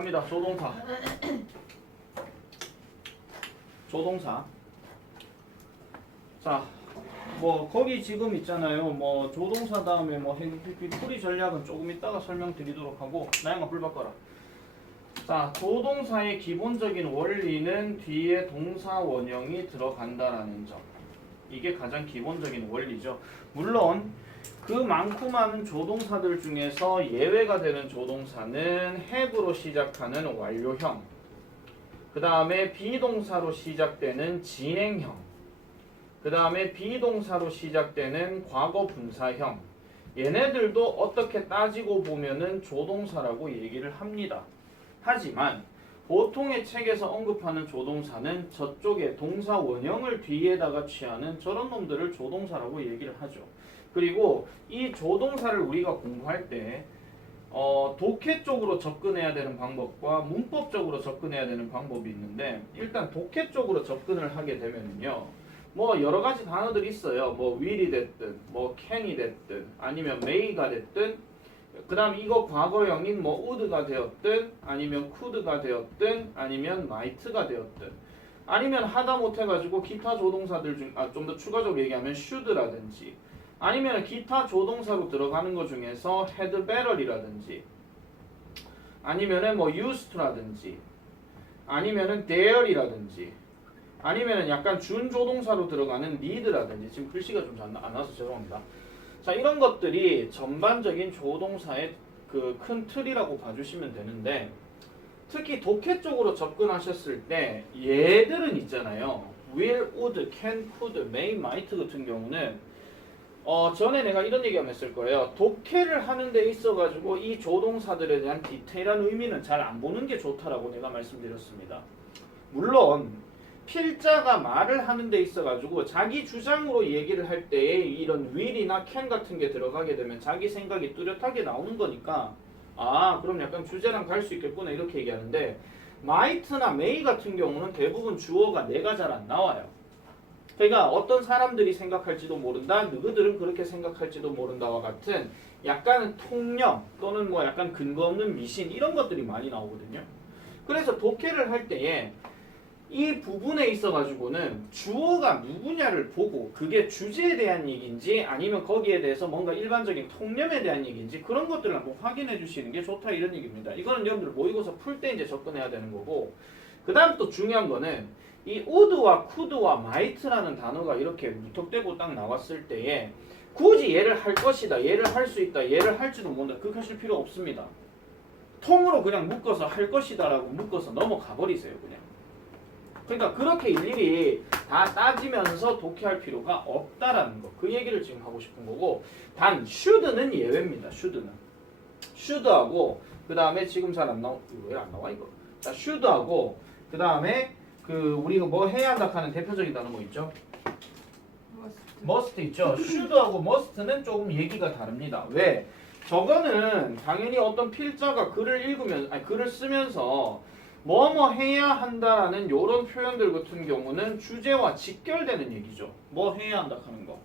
갑니다. 조동사. 조동사. 자, 뭐 거기 지금 있잖아요. 뭐 조동사 다음에 뭐 풀이 전략은 조금 이따가 설명드리도록 하고 나영아 불 바꿔라. 자, 조동사의 기본적인 원리는 뒤에 동사 원형이 들어간다라는 점. 이게 가장 기본적인 원리죠. 물론 그 많고 많은 조동사들 중에서 예외가 되는 조동사는 have로 시작하는 완료형, 그 다음에 비동사로 시작되는 진행형, 그 다음에 비동사로 시작되는 과거 분사형, 얘네들도 어떻게 따지고 보면은 조동사라고 얘기를 합니다. 하지만 보통의 책에서 언급하는 조동사는 저쪽에 동사 원형을 뒤에다가 취하는 저런 놈들을 조동사라고 얘기를 하죠. 그리고 이 조동사를 우리가 공부할 때 독해 쪽으로 접근해야 되는 방법과 문법적으로 접근해야 되는 방법이 있는데, 일단 독해 쪽으로 접근을 하게 되면요, 뭐 여러 가지 단어들이 있어요. 뭐 will이 됐든 뭐 can이 됐든 아니면 may가 됐든, 그 다음 이거 과거형인 뭐 would가 되었든 아니면 could가 되었든 아니면 might가 되었든, 아니면 하다못해 가지고 기타 조동사들 중 좀 더 추가적으로 얘기하면 should라든지, 아니면 기타 조동사로 들어가는 것 중에서 had better이라든지, 아니면은 뭐 used to라든지, 아니면은 there이라든지, 아니면은 약간 준조동사로 들어가는 need라든지, 지금 글씨가 좀 안 나와서 죄송합니다. 자, 이런 것들이 전반적인 조동사의 그 큰 틀이라고 봐주시면 되는데, 특히 독해 쪽으로 접근하셨을 때 얘들은 있잖아요. will, would, can, could, may, might 같은 경우는 전에 내가 이런 얘기 한번 했을 거예요. 독해를 하는 데 있어가지고 이 조동사들에 대한 디테일한 의미는 잘 안 보는 게 좋다라고 내가 말씀드렸습니다. 물론 필자가 말을 하는 데 있어가지고 자기 주장으로 얘기를 할 때에 이런 will이나 can 같은 게 들어가게 되면 자기 생각이 뚜렷하게 나오는 거니까, 아 그럼 약간 주제랑 갈 수 있겠구나 이렇게 얘기하는데, might나 may 같은 경우는 대부분 주어가 내가 잘 안 나와요. 그러니까 어떤 사람들이 생각할지도 모른다, 누구들은 그렇게 생각할지도 모른다와 같은 약간은 통념 또는 뭐 약간 근거 없는 미신, 이런 것들이 많이 나오거든요. 그래서 독해를 할 때에 이 부분에 있어 가지고는 주어가 누구냐를 보고 그게 주제에 대한 얘기인지 아니면 거기에 대해서 뭔가 일반적인 통념에 대한 얘기인지 그런 것들을 한번 확인해 주시는 게 좋다, 이런 얘기입니다. 이거는 여러분들 모의고사 풀 때 이제 접근해야 되는 거고, 그 다음 또 중요한 거는 이 would와 could와 might라는 단어가 이렇게 무턱대고 딱 나왔을 때에 굳이 얘를 할 것이다, 얘를 할 수 있다, 얘를 할지도 모른다, 그렇게 하실 필요 없습니다. 통으로 그냥 묶어서 할 것이다라고 묶어서 넘어가 버리세요, 그냥. 그러니까 그렇게 일일이 다 따지면서 독해할 필요가 없다라는 거, 그 얘기를 지금 하고 싶은 거고, 단 should는 예외입니다. should하고 그 다음에 지금 잘 안 나와, 왜 안 나와 이거? 자, should하고 그 다음에 그 우리가 뭐 해야 한다 하는 대표적인 단어 뭐 있죠? must 있죠. should하고 must는 조금 얘기가 다릅니다. 왜? 저거는 당연히 어떤 필자가 글을 읽으면, 아니 글을 쓰면서 뭐뭐 해야 한다라는 이런 표현들 같은 경우는 주제와 직결되는 얘기죠. 뭐 해야 한다 하는 거.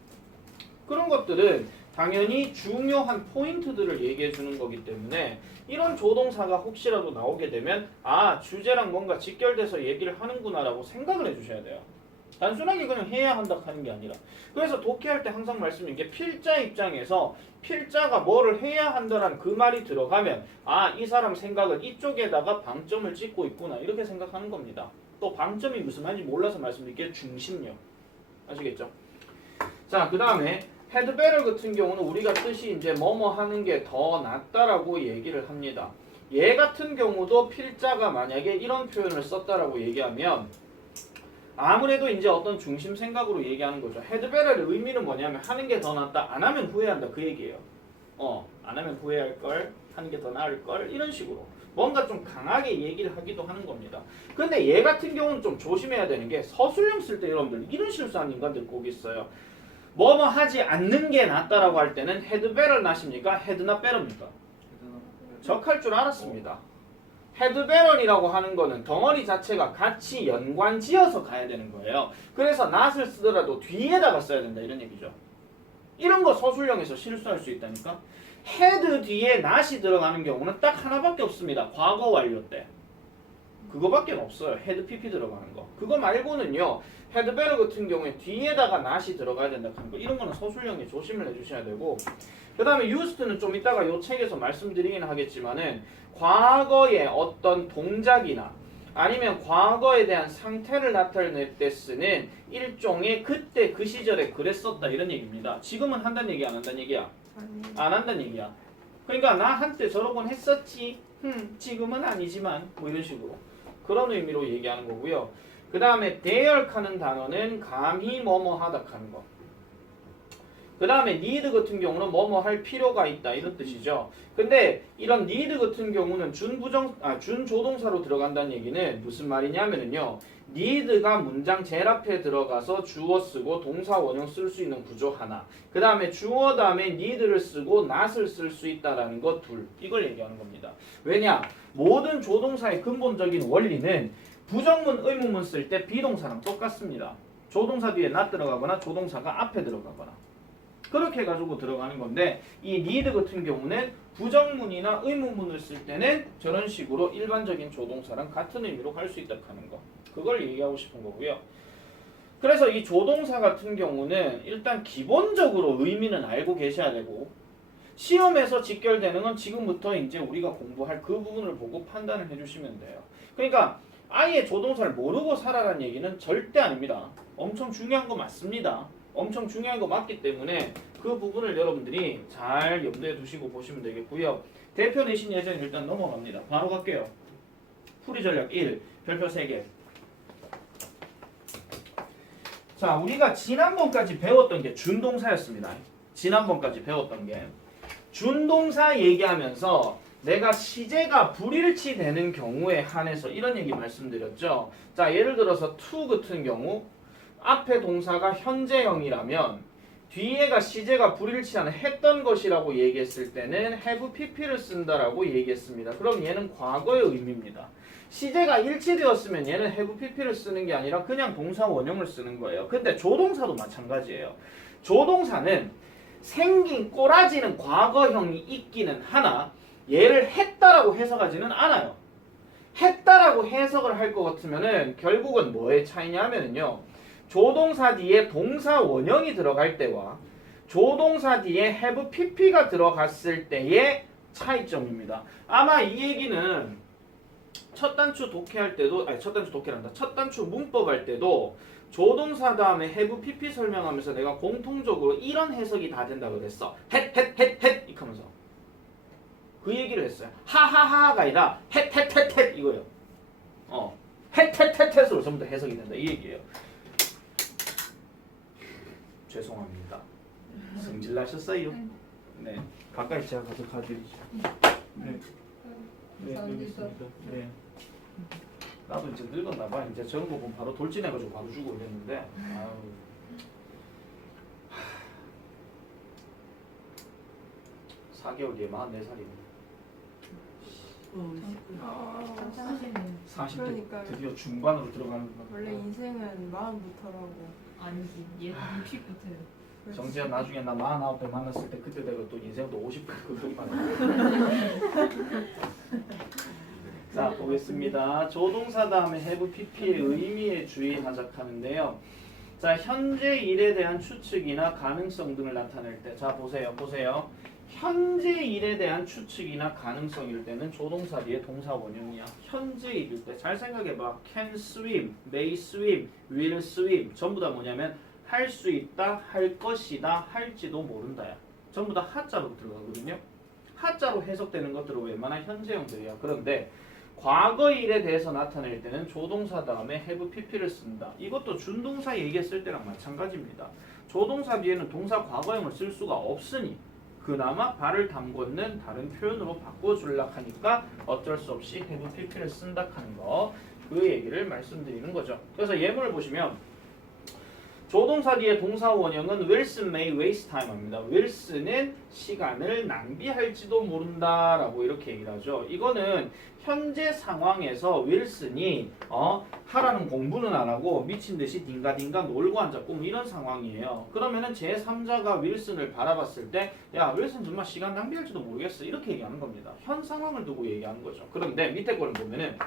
그런 것들은 당연히 중요한 포인트들을 얘기해 주는 거기 때문에 이런 조동사가 혹시라도 나오게 되면 아, 주제랑 뭔가 직결돼서 얘기를 하는구나라고 생각을 해주셔야 돼요. 단순하게 그냥 해야 한다 하는 게 아니라. 그래서 독해할 때 항상 말씀드린 게, 필자 입장에서 필자가 뭐를 해야 한다라는 그 말이 들어가면 아, 이 사람 생각은 이쪽에다가 방점을 찍고 있구나, 이렇게 생각하는 겁니다. 또 방점이 무슨 말인지 몰라서 말씀드릴게요. 중심력. 아시겠죠? 자, 그 다음에 had better 같은 경우는 우리가 뜻이 이제 뭐뭐 하는 게 더 낫다라고 얘기를 합니다. 얘 같은 경우도 필자가 만약에 이런 표현을 썼다라고 얘기하면 아무래도 이제 어떤 중심 생각으로 얘기하는 거죠. had better의 의미는 뭐냐면 하는 게 더 낫다, 안 하면 후회한다, 그 얘기예요. 안 하면 후회할 걸, 하는 게 더 나을 걸, 이런 식으로 뭔가 좀 강하게 얘기를 하기도 하는 겁니다. 근데 얘 같은 경우는 좀 조심해야 되는 게, 서술형 쓸 때 여러분들 이런 실수하는 인간들 꼭 있어요. 뭐뭐 하지 않는 게 낫다라고 할 때는 had better 낫입니까? had나 better입니까? 적할 줄 알았습니다. had better이라고 하는 거는 덩어리 자체가 같이 연관지어서 가야 되는 거예요. 그래서 not을 쓰더라도 뒤에다가 써야 된다, 이런 얘기죠. 이런 거 서술형에서 실수할 수 있다니까. had 뒤에 not이 들어가는 경우는 딱 하나밖에 없습니다. 과거 완료 때. 그거밖에 없어요. had pp 들어가는 거. 그거 말고는요. had better 같은 경우에 뒤에다가 not이 들어가야 된다 하는 거. 이런 거는 서술형에 조심을 해주셔야 되고 그 다음에 used는 좀 이따가 요 책에서 말씀드리긴 하겠지만은 과거의 어떤 동작이나 아니면 과거에 대한 상태를 나타낼 때 쓰는 일종의 그때 그 시절에 그랬었다 이런 얘기입니다. 지금은 한다는 얘기 안 한다는 얘기야? 안 한다는 얘기야. 그러니까 나 한때 저러곤 했었지. 지금은 아니지만 뭐 이런 식으로 그런 의미로 얘기하는 거고요. 그 다음에 대열하는 단어는 감히 뭐뭐 하다 하는 거. 그 다음에 need 같은 경우는 뭐뭐 할 필요가 있다 이런 뜻이죠. 근데 이런 need 같은 경우는 준조동사로 들어간다는 얘기는 무슨 말이냐면요. need가 문장 제일 앞에 들어가서 주어 쓰고 동사 원형 쓸 수 있는 구조 하나. 그 다음에 주어 다음에 need를 쓰고 not을 쓸 수 있다라는 것 둘. 이걸 얘기하는 겁니다. 왜냐? 모든 조동사의 근본적인 원리는 부정문, 의문문 쓸 때 비동사랑 똑같습니다. 조동사 뒤에 not 들어가거나 조동사가 앞에 들어가거나. 그렇게 해가지고 들어가는 건데 이 need 같은 경우는 부정문이나 의문문을 쓸 때는 저런 식으로 일반적인 조동사랑 같은 의미로 할 수 있다 하는 거. 그걸 얘기하고 싶은 거고요. 그래서 이 조동사 같은 경우는 일단 기본적으로 의미는 알고 계셔야 되고 시험에서 직결되는 건 지금부터 이제 우리가 공부할 그 부분을 보고 판단을 해주시면 돼요. 그러니까 아예 조동사를 모르고 살아라는 얘기는 절대 아닙니다. 엄청 중요한 거 맞습니다. 엄청 중요한 거 맞기 때문에 그 부분을 여러분들이 잘 염두에 두시고 보시면 되겠고요. 대표 내신 예제는 일단 넘어갑니다. 바로 갈게요. 풀이 전략 1, 별표 3개. 자, 우리가 지난번까지 배웠던 게 준동사였습니다. 지난번까지 배웠던 게 준동사 얘기하면서 내가 시제가 불일치되는 경우에 한해서 이런 얘기 말씀드렸죠. 자, 예를 들어서 to 같은 경우 앞에 동사가 현재형이라면 뒤에가 시제가 불일치하는 했던 것이라고 얘기했을 때는 have pp를 쓴다라고 얘기했습니다. 그럼 얘는 과거의 의미입니다. 시제가 일치되었으면 얘는 have pp를 쓰는 게 아니라 그냥 동사 원형을 쓰는 거예요. 근데 조동사도 마찬가지예요. 조동사는 생긴 꼬라지는 과거형이 있기는 하나 얘를 했다라고 해석하지는 않아요. 했다라고 해석을 할 것 같으면은 결국은 뭐의 차이냐면요. 조동사 뒤에 동사 원형이 들어갈 때와 조동사 뒤에 have pp가 들어갔을 때의 차이점입니다. 아마 이 얘기는 첫 단추 독해할 때도 첫 단추 문법 할 때도 조동사 다음에 have pp 설명하면서 내가 공통적으로 이런 해석이 다 된다 그랬어. 헷 이렇게 하면서 그 얘기를 했어요. 하하하가 아니라 헷 이거예요. 헷으로 전부 다 해석이 된다 이 얘기예요. 죄송합니다. 성질 나셨어요? 네. 가까이 제가 가서 가드리죠. 네. 네, 여기 있습니다. 네. 나도 이제 늙었나 봐. 이제 저런 거 보면 바로 돌진해가지고 바로 주고 이랬는데. 아유. 4개월 뒤에 44살이네. 40대 그러니까요. 드디어 중반으로 들어가는 거. 원래 인생은 마음부터라고. 아니지 얘는 60부터요. 정지현 나중에 나 49대 만났을 때 그때 내가 또 인생도 50대 그것만. 자 보겠습니다. 조동사 다음에 have pp의 의미에 주의하자 하는데요. 자 현재 일에 대한 추측이나 가능성 등을 나타낼 때 자 보세요. 현재 일에 대한 추측이나 가능성일 때는 조동사 뒤에 동사 원형이야. 현재 일일 때 잘 생각해봐. can swim, may swim, will swim 전부 다 뭐냐면 할 수 있다, 할 것이다, 할지도 모른다야. 전부 다 하자로 들어가거든요. 하자로 해석되는 것들은 웬만한 현재형들이야. 그런데 과거 일에 대해서 나타낼 때는 조동사 다음에 have pp를 쓴다. 이것도 준동사 얘기했을 때랑 마찬가지입니다. 조동사 뒤에는 동사 과거형을 쓸 수가 없으니 그나마 발을 담궜는 다른 표현으로 바꿔주려고 하니까 어쩔 수 없이 have pp를 쓴다 하는 거 그 얘기를 말씀드리는 거죠. 그래서 예문을 보시면 조동사 뒤에 동사 원형은 Wilson may waste time입니다. 윌슨은 시간을 낭비할지도 모른다라고 이렇게 얘기를 하죠. 이거는 현재 상황에서 윌슨이 하라는 공부는 안 하고 미친 듯이 딩가딩가 놀고 앉았고 뭐 이런 상황이에요. 그러면은 제3자가 윌슨을 바라봤을 때 야, 윌슨 정말 시간 낭비할지도 모르겠어 이렇게 얘기하는 겁니다. 현 상황을 두고 얘기하는 거죠. 그런데 밑에 거를 보면은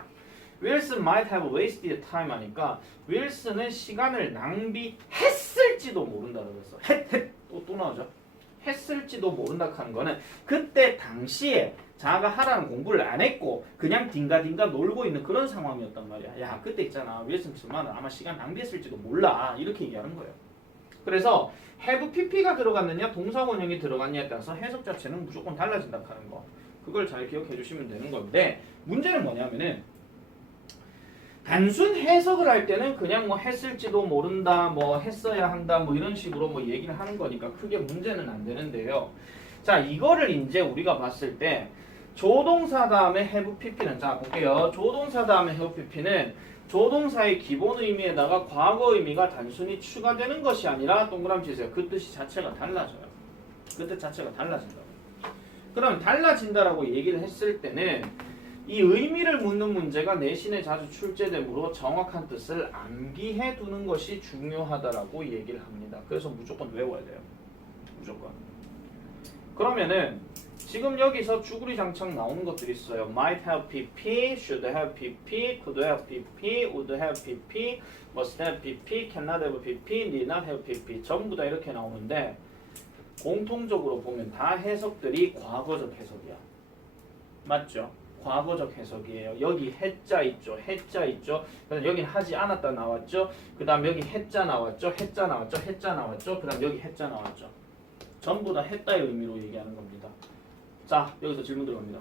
Wilson might have wasted time 하니까 윌슨은 시간을 낭비했을지도 모른다고 했어. 또 나오죠. 했을지도 모른다 하는 거는 그때 당시에 자가 하라는 공부를 안 했고 그냥 딩가딩가 놀고 있는 그런 상황이었단 말이야. 야, 그때 있잖아. 윌슨 정말 아마 시간 낭비했을지도 몰라. 이렇게 얘기하는 거예요. 그래서 have pp가 들어갔느냐 동사 원형이 들어갔냐에 따라서 해석 자체는 무조건 달라진다 하는 거. 그걸 잘 기억해 주시면 되는 건데 문제는 뭐냐면은 단순 해석을 할 때는 그냥 뭐 했을지도 모른다, 뭐 했어야 한다, 뭐 이런 식으로 뭐 얘기를 하는 거니까 크게 문제는 안 되는데요. 자, 이거를 이제 우리가 봤을 때 조동사 다음에 have pp는 자 볼게요. 조동사 다음에 have pp는 조동사의 기본 의미에다가 과거 의미가 단순히 추가되는 것이 아니라 동그라미 치세요. 그 뜻이 자체가 달라져요. 그 뜻 자체가 달라진다. 그럼 달라진다라고 얘기를 했을 때는 이 의미를 묻는 문제가 내신에 자주 출제되므로 정확한 뜻을 암기해 두는 것이 중요하다라고 얘기를 합니다. 그래서 무조건 외워야 돼요. 무조건. 그러면은 지금 여기서 주구리장창 나오는 것들이 있어요. might have pp, should have pp, could have pp, would have pp, must have pp, cannot have pp, need not have pp 전부 다 이렇게 나오는데 공통적으로 보면 다 해석들이 과거적 해석이야. 맞죠? 과거적 해석이에요. 여기 해자 있죠. 해자 있죠. 그다음 여기 하지 않았다 나왔죠. 그다음 여기 해자 나왔죠. 해자 나왔죠. 해자 나왔죠. 그다음 여기 해자 나왔죠. 전부 다 했다의 의미로 얘기하는 겁니다. 자, 여기서 질문 들어갑니다.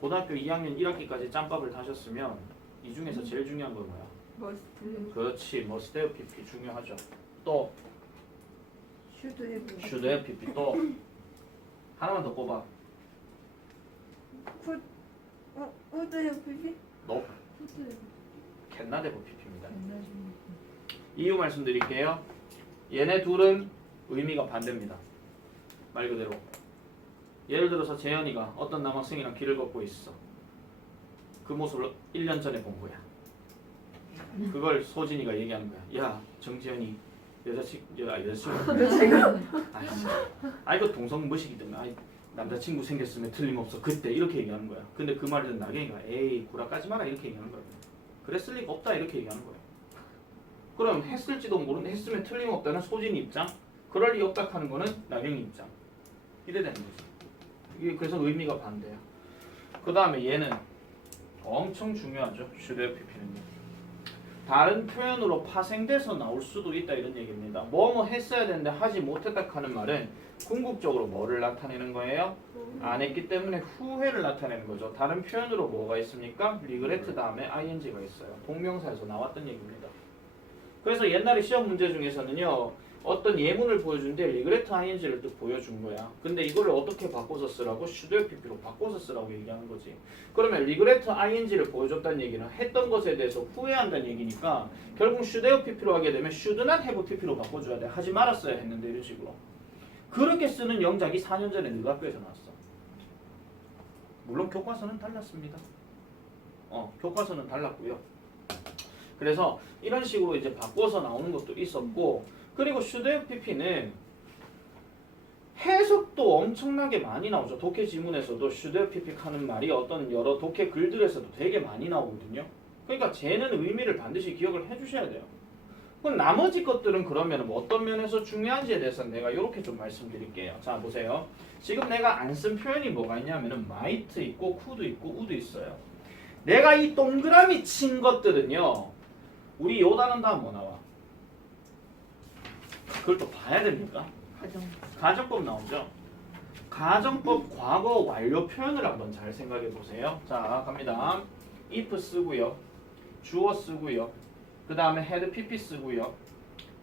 고등학교 2학년 1학기까지 짬밥을 다셨으면 이 중에서 제일 중요한 건 뭐야? 머스트 그렇지. must have pp 중요하죠. 또 슈드 해브 should have pp 또 하나만 더 꼽아. 우드 해브 삐삐? 너 푸드 cannot have pp입니다. 옛날 이유 말씀드릴게요. 얘네 둘은 의미가 반대입니다. 말 그대로. 예를 들어서 재현이가 어떤 남학생이랑 길을 걷고 있어. 그 모습을 1년 전에 본 거야. 그걸 소진이가 얘기하는 거야. 야, 정재현이 여자친구 아이 그 동성 무식이든 아이 남자친구 생겼으면 틀림없어 그때 이렇게 얘기하는 거야. 근데 그 말을 듣는 나경이가 에이 구라까지 마라 이렇게 얘기하는 거야. 그랬을 리가 없다 이렇게 얘기하는 거야. 그럼 했을지도 모르는데 했으면 틀림없다는 소진이 입장, 그럴 리 없다 하는 거는 나경이 입장. 이래 되는 거지. 이게 그래서 의미가 반대야. 그 다음에 얘는 엄청 중요하죠. should have pp는요. 다른 표현으로 파생돼서 나올 수도 있다 이런 얘기입니다. 뭐뭐 했어야 되는데 하지 못했다 하는 말은 궁극적으로 뭐를 나타내는 거예요? 안 했기 때문에 후회를 나타내는 거죠. 다른 표현으로 뭐가 있습니까? regret 다음에 ing가 있어요. 동명사에서 나왔던 얘기입니다. 그래서 옛날에 시험 문제 중에서는요. 어떤 예문을 보여주는데 regret ing를 또 보여준 거야. 근데 이거를 어떻게 바꿔서 쓰라고? should have pp로 바꿔서 쓰라고 얘기하는 거지. 그러면 regret ing를 보여줬다는 얘기는 했던 것에 대해서 후회한다는 얘기니까 결국 should have pp로 하게 되면 should not have pp로 바꿔줘야 돼. 하지 말았어야 했는데 이런 식으로. 그렇게 쓰는 영작이 4년 전에 너희 학교에서 나왔어. 물론 교과서는 달랐습니다. 교과서는 달랐고요. 그래서 이런 식으로 이제 바꿔서 나오는 것도 있었고, 그리고 should have pp는 해석도 엄청나게 많이 나오죠. 독해 지문에서도 should have pp 하는 말이 어떤 여러 독해 글들에서도 되게 많이 나오거든요. 그러니까 쟤는 의미를 반드시 기억을 해주셔야 돼요. 그럼 나머지 것들은 그러면 뭐 어떤 면에서 중요한지에 대해서는 내가 이렇게 좀 말씀드릴게요. 자, 보세요. 지금 내가 안 쓴 표현이 뭐가 있냐면은 might 있고 could 있고 would 있어요. 내가 이 동그라미 친 것들은요. 우리 요 단원 다음 뭐 나와? 그걸 또 봐야 됩니까? 가정법 나오죠. 가정법 과거 완료 표현을 한번 잘 생각해 보세요. 자, 갑니다. if 쓰고요. 주어 쓰고요. 그 다음에 had pp 쓰고요.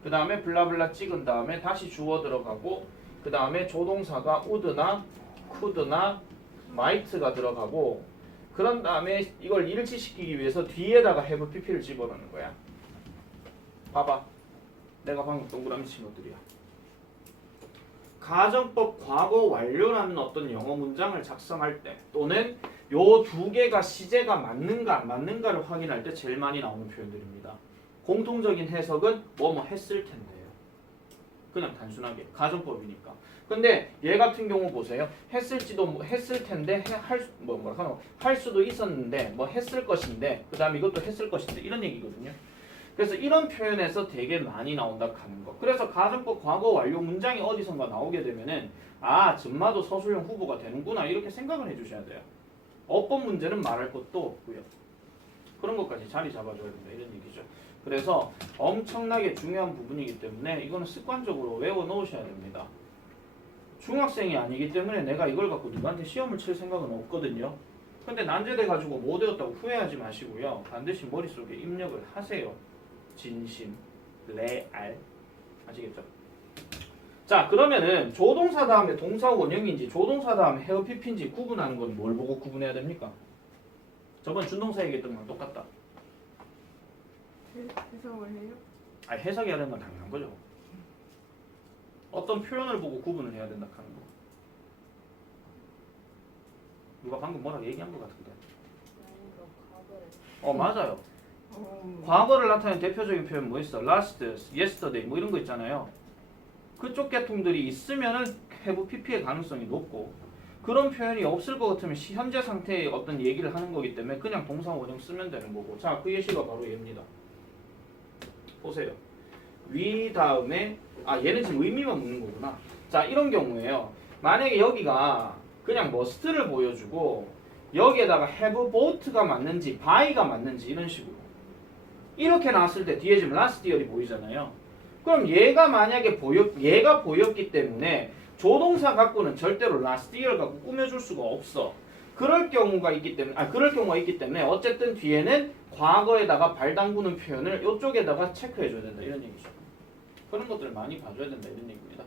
그 다음에 블라블라 찍은 다음에 다시 주어 들어가고, 그 다음에 조동사가 would나 could나 might가 들어가고, 그런 다음에 이걸 일치시키기 위해서 뒤에다가 have pp를 집어넣는 거야. 봐봐. 내가 방금 동그라미 친 것들이야. 가정법 과거 완료라는 어떤 영어 문장을 작성할 때 또는 요 두 개가 시제가 맞는가 안 맞는가를 확인할 때 제일 많이 나오는 표현들입니다. 공통적인 해석은 뭐뭐 했을 텐데요. 그냥 단순하게 가정법이니까. 근데 얘 같은 경우 보세요. 했을지도 했을 텐데 할 수도 있었는데 뭐 했을 것인데 그다음에 이것도 했을 것인데 이런 얘기거든요. 그래서 이런 표현에서 되게 많이 나온다 하는 거. 그래서 가정법 과거 완료 문장이 어디선가 나오게 되면은 아 전마도 서술형 후보가 되는구나 이렇게 생각을 해주셔야 돼요. 어법 문제는 말할 것도 없고요. 그런 것까지 자리 잡아줘야 된다 이런 얘기죠. 그래서 엄청나게 중요한 부분이기 때문에 이거는 습관적으로 외워 놓으셔야 됩니다. 중학생이 아니기 때문에 내가 이걸 갖고 누구한테 시험을 칠 생각은 없거든요. 근데 난제돼 가지고 못 외웠다고 후회하지 마시고요. 반드시 머릿속에 입력을 하세요. 진심, 레알 아시겠죠? 자 그러면은 조동사 다음에 동사 원형인지 조동사 다음에 헤어 PP인지 구분하는 건 뭘 보고 구분해야 됩니까? 저번 준동사 얘기했던 거랑 똑같다. 해석을 해요? 아니 해석해야 되는 건 당연한 거죠. 어떤 표현을 보고 구분을 해야 된다 하는 거. 누가 방금 뭐라고 얘기한 것 같은데. 맞아요. 과거를 나타내는 대표적인 표현 뭐 있어? last, yesterday 뭐 이런 거 있잖아요. 그쪽 계통들이 있으면은 have pp의 가능성이 높고 그런 표현이 없을 것 같으면 현재 상태의 어떤 얘기를 하는 거기 때문에 그냥 동사 원형 쓰면 되는 거고. 자, 그 예시가 바로 얘입니다. 보세요. 위 다음에 얘는 지금 의미만 묻는 거구나. 자, 이런 경우에요. 만약에 여기가 그냥 must를 보여주고 여기에다가 have both가 맞는지 by가 맞는지 이런 식으로 이렇게 나왔을 때 뒤에 지금 last year이 보이잖아요. 그럼 얘가 만약에 얘가 보였기 때문에 조동사 갖고는 절대로 last year 갖고 꾸며줄 수가 없어. 그럴 경우가 있기 때문에 어쨌든 뒤에는 과거에다가 발 담그는 표현을 이쪽에다가 체크해줘야 된다 이런 얘기죠. 그런 것들을 많이 봐줘야 된다 이런 얘기입니다.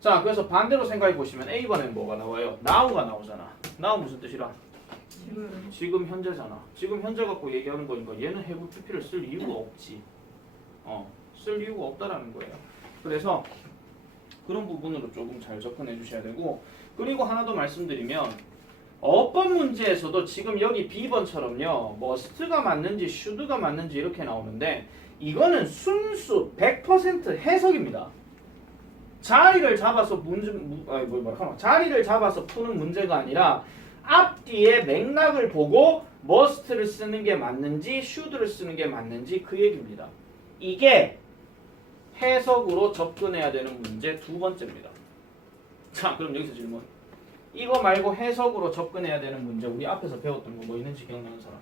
자, 그래서 반대로 생각해 보시면 A번엔 뭐가 나와요? now가 나오잖아. now 무슨 뜻이라? 지금 현재잖아. 지금 현재 갖고 얘기하는 거니까 얘는 have pp를 쓸 이유가 없지. 쓸 이유가 없다라는 거예요. 그래서 그런 부분으로 조금 잘 접근해 주셔야 되고, 그리고 하나 더 말씀드리면 어법 문제에서도 지금 여기 B번처럼요 must가 맞는지 should가 맞는지 이렇게 나오는데 이거는 순수 100% 해석입니다. 자리를 잡아서 자리를 잡아서 푸는 문제가 아니라 앞뒤에 맥락을 보고 must를 쓰는 게 맞는지 should를 쓰는 게 맞는지 그 얘기입니다. 이게 해석으로 접근해야 되는 문제 두 번째입니다. 자, 그럼 여기서 질문. 이거 말고 해석으로 접근해야 되는 문제 우리 앞에서 배웠던 거 뭐 있는지 기억나는 사람?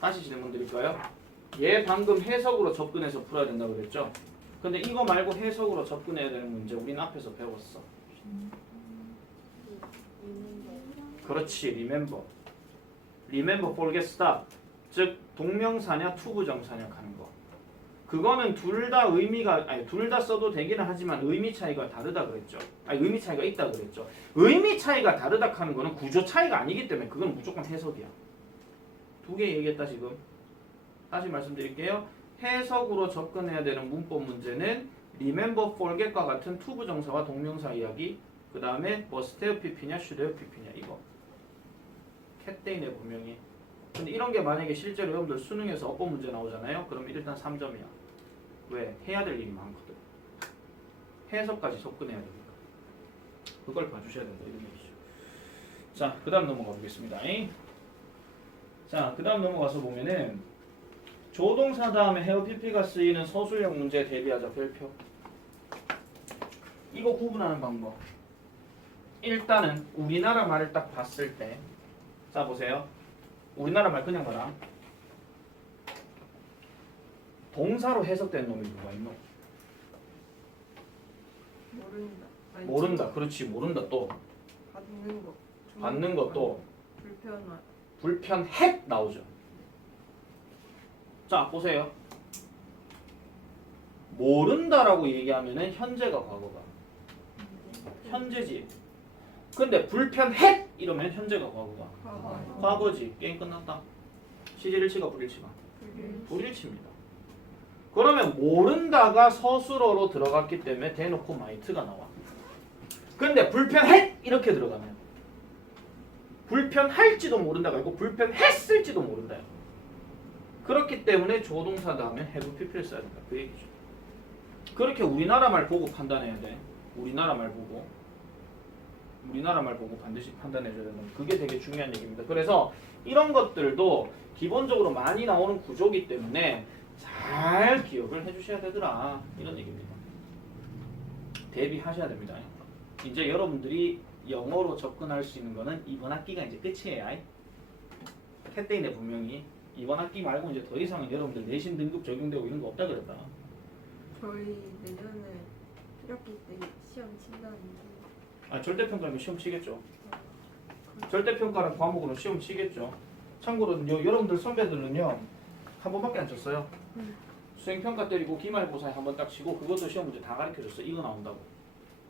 다시 질문 드릴까요? 얘 방금 해석으로 접근해서 풀어야 된다고 그랬죠? 근데 이거 말고 해석으로 접근해야 되는 문제 우리는 앞에서 배웠어. 그렇지, remember. remember, forget, stop. 즉 동명사냐 투부정사냐 하는 거. 그거는 둘 다 둘 다 써도 되기는 하지만 의미 차이가 다르다 그랬죠. 의미 차이가 있다 그랬죠. 의미 차이가 다르다 하는 거는 구조 차이가 아니기 때문에 그건 무조건 해석이야. 두 개 얘기했다 지금. 다시 말씀드릴게요. 해석으로 접근해야 되는 문법 문제는 remember, forget과 같은 투부정사와 동명사 이야기, 그 다음에 must have pp냐 should have pp냐 이거. 캣데이네 분명히. 근데 이런 게 만약에 실제로 여러분들 수능에서 어법 문제 나오잖아요. 그럼 일단 3점이야. 왜? 해야 될 일이 많거든. 해석까지 접근해야 되니까. 그걸 봐주셔야 된다 이런 얘기죠. 자, 그 다음 넘어가 보겠습니다. 자, 그 다음 넘어가서 보면은 조동사 다음에 have pp가 쓰이는 서술형 문제 대비하자 별표. 이거 구분하는 방법. 일단은 우리나라 말을 딱 봤을 때, 자 보세요. 우리나라 말 그냥 봐라. 동사로 해석된 놈이 누가 있노? 모른다. 모른다. 그렇지, 모른다. 또 받는 것도 불편한. 불편해 나오죠. 자 보세요. 모른다라고 얘기하면은 현재가 과거가 현재지. 근데 불편해 이러면 현재가 과거가 과거지. 게임 끝났다. 시제일치가 불일치가 불일치. 불일치입니다. 그러면 모른다가 서술어로 들어갔기 때문에 대놓고 might가 나와. 근데 불편해 이렇게 들어가면 불편할지도 모른다가 아니고 불편했을지도 모른다. 그렇기 때문에 조동사 다음에 have pp를 써야 된다. 그 얘기죠. 그렇게 우리나라 말 보고 판단해야 돼. 우리나라 말 보고 반드시 판단해줘야 된다. 그게 되게 중요한 얘기입니다. 그래서 이런 것들도 기본적으로 많이 나오는 구조기 때문에 잘 기억을 해주셔야 되더라. 이런 얘기입니다. 대비하셔야 됩니다. 이제 여러분들이 영어로 접근할 수 있는 거는 이번 학기가 이제 끝이에요. 했대이네 분명히. 이번 학기 말고 이제 더 이상은 여러분들 내신 등급 적용되고 이런 거 없다 그랬다. 저희 내년에 1학기 때 시험 친다는데. 아 절대평가는 시험 치겠죠. 절대평가라는 과목으로 시험 치겠죠. 참고로 여러분들 선배들은요 한 번밖에 안 쳤어요. 수행평가 때리고 기말고사에 한 번 딱 치고 그것도 시험 문제 다 가르쳐줬어. 이거 나온다고.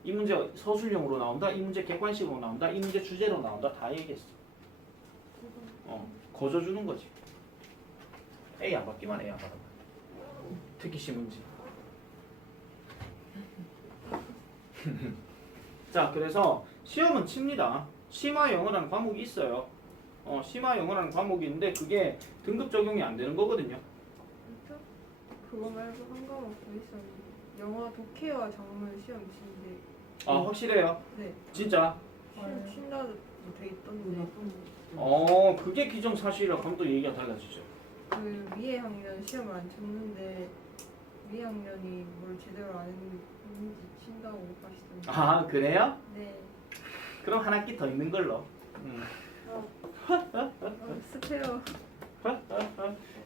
이 문제 서술형으로 나온다. 이 문제 객관식으로 나온다. 이 문제 주제로 나온다. 다 얘기했어. 거저주는 거지. A 안 받기만 A 안 받아. 특히 시문지. 자 그래서 시험은 칩니다. 심화 영어라는 과목이 있어요. 심화 영어라는 과목이 있는데 그게 등급 적용이 안 되는 거거든요. 진짜? 그거 말고 한 과목 더 있었는데 영어 독해와 작문 시험 치는데. 아 확실해요? 네. 진짜? 시험 친다도 돼 있던데. 그게 기정사실이라 그럼 또 얘기가 달라지죠. 그 위에 학년 시험을 안 쳤는데 위에 학년이 뭘 제대로 안 했는지 친다고 하시던데. 아 그래요? 네. 그럼 한 학기 더 있는 걸로. 스페어.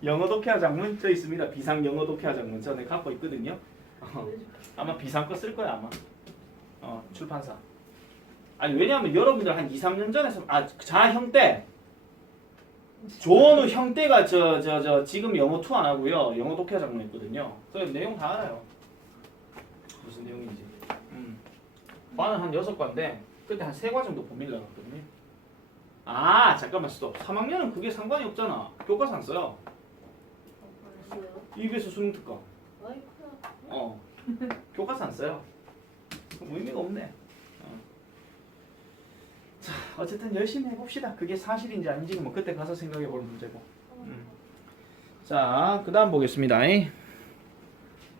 영어 독해와 작문 저 있습니다. 비상 영어 독해와 작문 전에 갖고 있거든요. 아마 비상 거 쓸 거야 아마. 출판사. 아니 왜냐하면 여러분들 한 2, 3년 전에 자형 때 조원우 형 때가 지금 영어 2 안 하고요. 영어 독해와 작문 했거든요. 그래서 내용 다 알아요. 무슨 내용인지. 과는 한 6과인데 그때 한 3과 정도 범위를 나갔거든요. 아 잠깐만 스톱. 3학년은 그게 상관이 없잖아. 교과서 안 써요. EBS 수능 특강. 교과서 안 써요. 의미가 없네. 자 어쨌든 열심히 해봅시다. 그게 사실인지 아닌지 뭐 그때 가서 생각해볼 문제고. 자 그다음 보겠습니다.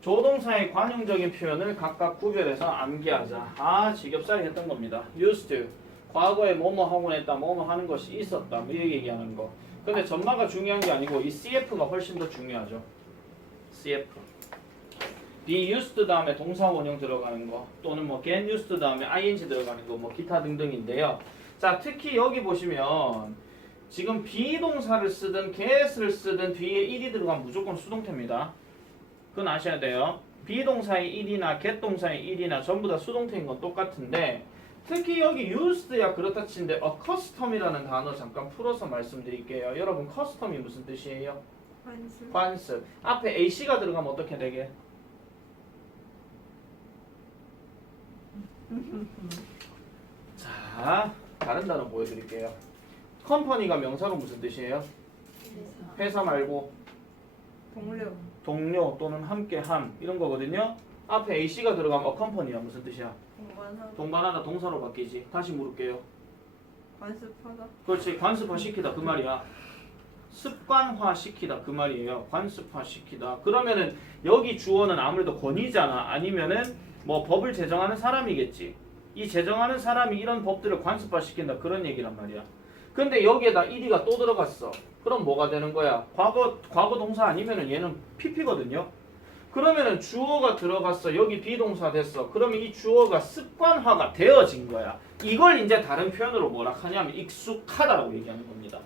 조동사의 관용적인 표현을 각각 구별해서 암기하자. 아 지겹살이 했던 겁니다. used to 과거에 뭐뭐 하곤 했다, 뭐뭐 하는 것이 있었다, 뭐 이렇게 얘기하는 거. 근데 전마가 중요한 게 아니고 이 CF가 훨씬 더 중요하죠. CF. be used 다음에 동사 원형 들어가는 거, 또는 뭐 get used 다음에 ing 들어가는 거, 뭐 기타 등등인데요. 자 특히 여기 보시면 지금 비동사를 쓰든 get을 쓰든 뒤에 일이 들어가면 무조건 수동태입니다. 그건 아셔야 돼요. 비동사의 일이나 get 동사의 일이나 전부 다 수동태인 건 똑같은데 특히 여기 used야 그렇다 치는데 custom이라는 단어 잠깐 풀어서 말씀드릴게요. 여러분 custom이 무슨 뜻이에요? 관습. 관습. 앞에 ac가 들어가면 어떻게 되게? 자 다른 단어 보여드릴게요. 컴퍼니가 명사로 무슨 뜻이에요? 회사 말고 동료 또는 함께함 이런 거거든요. 앞에 ac가 들어가면 컴퍼니야 무슨 뜻이야? 동반하다 동사로 바뀌지. 다시 물을게요. 관습하다. 그렇지. 관습화시키다 그 말이야. 습관화시키다 그 말이에요. 관습화시키다. 그러면은 여기 주어는 아무래도 권위잖아. 아니면은 뭐 법을 제정하는 사람이겠지. 이 제정하는 사람이 이런 법들을 관습화시킨다 그런 얘기란 말이야. 근데 여기에다 ed가 또 들어갔어. 그럼 뭐가 되는 거야? 과거 동사 아니면은 얘는 pp거든요. 그러면은 주어가 들어갔어. 여기 비동사 됐어. 그러면 이 주어가 습관화가 되어진 거야. 이걸 이제 다른 표현으로 뭐라 하냐면 익숙하다라고 얘기하는 겁니다.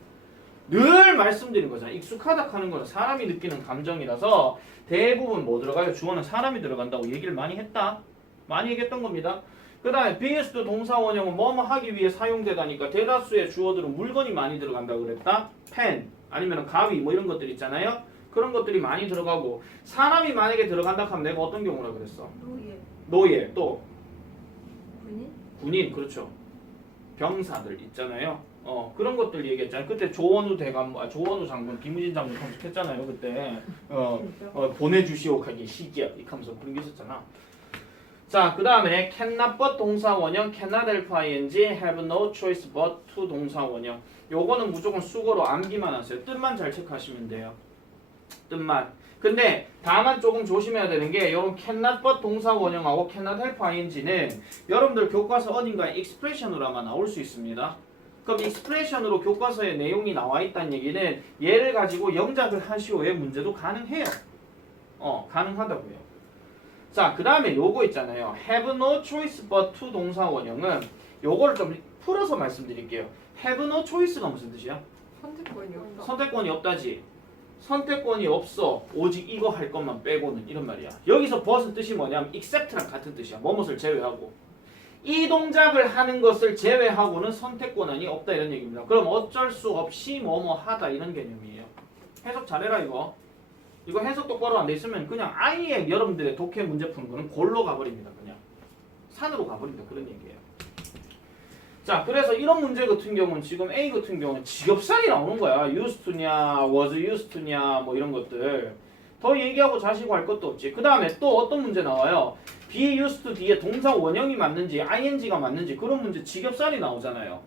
늘 말씀드린 거잖아. 익숙하다 하는 거는 사람이 느끼는 감정이라서 대부분 뭐 들어가요? 주어는 사람이 들어간다고 얘기를 많이 했다. 많이 얘기했던 겁니다. 그 다음에 being도 동사 원형은 뭐뭐 하기 위해 사용되다니까 대다수의 주어들은 물건이 많이 들어간다고 그랬다. 펜 아니면 가위 뭐 이런 것들 있잖아요. 그런 것들이 많이 들어가고 사람이 만약에 들어간다 하면 내가 어떤 경우라 그랬어? 노예 또 군인? 군인 그렇죠. 병사들 있잖아요. 그런 것들 얘기했잖아요. 그때 조원우 대감, 조원우 장군, 김우진 장군 검색했잖아요. 그때 보내주시오 하기 시기야 이 하면서 그런 게 있었잖아. 자, 그 다음에 cannot but 동사 원형, cannot help ing, have no choice but to 동사 원형. 요거는 무조건 수거로 암기만 하세요. 뜻만 잘 체크하시면 돼요. 뜻만. 근데 다만 조금 조심해야 되는 게 요런 cannot but 동사 원형하고 cannot help ing는 여러분들 교과서 어딘가에 expression으로만 나올 수 있습니다. 그럼 expression으로 교과서에 내용이 나와 있다는 얘기는 얘를 가지고 영작을 하시오의 문제도 가능해요. 가능하다고요. 자, 그 다음에 요거 있잖아요. have no choice but to 동사 원형은 요거를 좀 풀어서 말씀드릴게요. have no choice가 무슨 뜻이야? 선택권이 없다. 선택권이 없다지. 선택권이 없어. 오직 이거 할 것만 빼고는 이런 말이야. 여기서 but은 뜻이 뭐냐면 except랑 같은 뜻이야. 뭐뭇을 제외하고. 이 동작을 하는 것을 제외하고는 선택권이 없다 이런 얘기입니다. 그럼 어쩔 수 없이 뭐뭐 하다 이런 개념이에요. 해석 잘해라 이거. 이거 해석 똑바로 안 돼 있으면 그냥 아예 여러분들의 독해 문제 푸는 거는 골로 가버립니다. 그냥 산으로 가버린다 그런 얘기예요. 자, 그래서 이런 문제 같은 경우는 지금 A 같은 경우는 직업살이 나오는 거야. used to냐, was used to냐 뭐 이런 것들. 더 얘기하고 자시고 할 것도 없지. 그 다음에 또 어떤 문제 나와요? be used to 뒤에 동사 원형이 맞는지 ing가 맞는지 그런 문제 직업살이 나오잖아요.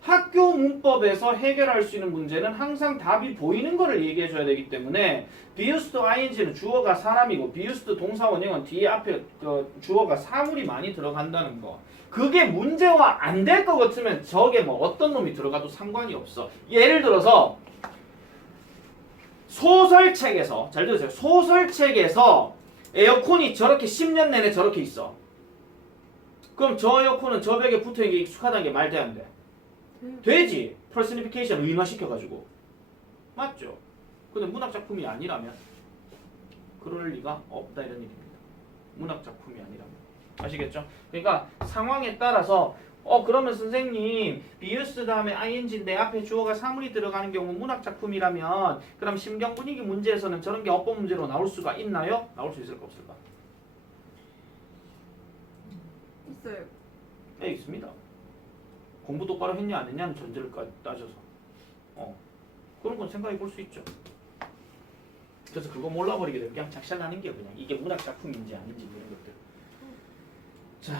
학교 문법에서 해결할 수 있는 문제는 항상 답이 보이는 거를 얘기해 줘야 되기 때문에 be used to ing는 주어가 사람이고 be used to 동사 원형은 뒤에 앞에 주어가 사물이 많이 들어간다는 거. 그게 문제와 안 될 것 같으면 저게 뭐 어떤 놈이 들어가도 상관이 없어. 예를 들어서 소설책에서 잘 들으세요. 소설책에서 에어컨이 저렇게 10년 내내 저렇게 있어. 그럼 저 에어컨은 저 벽에 붙어있는 게 익숙하다는 게 말돼 안 돼? 되지. 퍼스니피케이션 의인화시켜가지고. 맞죠? 근데 문학작품이 아니라면 그럴 리가 없다 이런 얘기입니다. 문학작품이 아니라면. 아시겠죠? 그러니까 상황에 따라서 그러면 선생님 be used 다음에 ing인데 앞에 주어가 사물이 들어가는 경우 문학작품이라면 그럼 심경분위기 문제에서는 저런 게 어법 문제로 나올 수가 있나요? 나올 수 있을까 없을까? 있어요. 네, 있습니다. 공부 똑바로 했냐 안 했냐는 전제를 따져서 그런 건 생각해 볼 수 있죠. 그래서 그거 몰라버리게 되면 그냥 작살나는 게 그냥 이게 문학작품인지 아닌지 이런 것들. 자,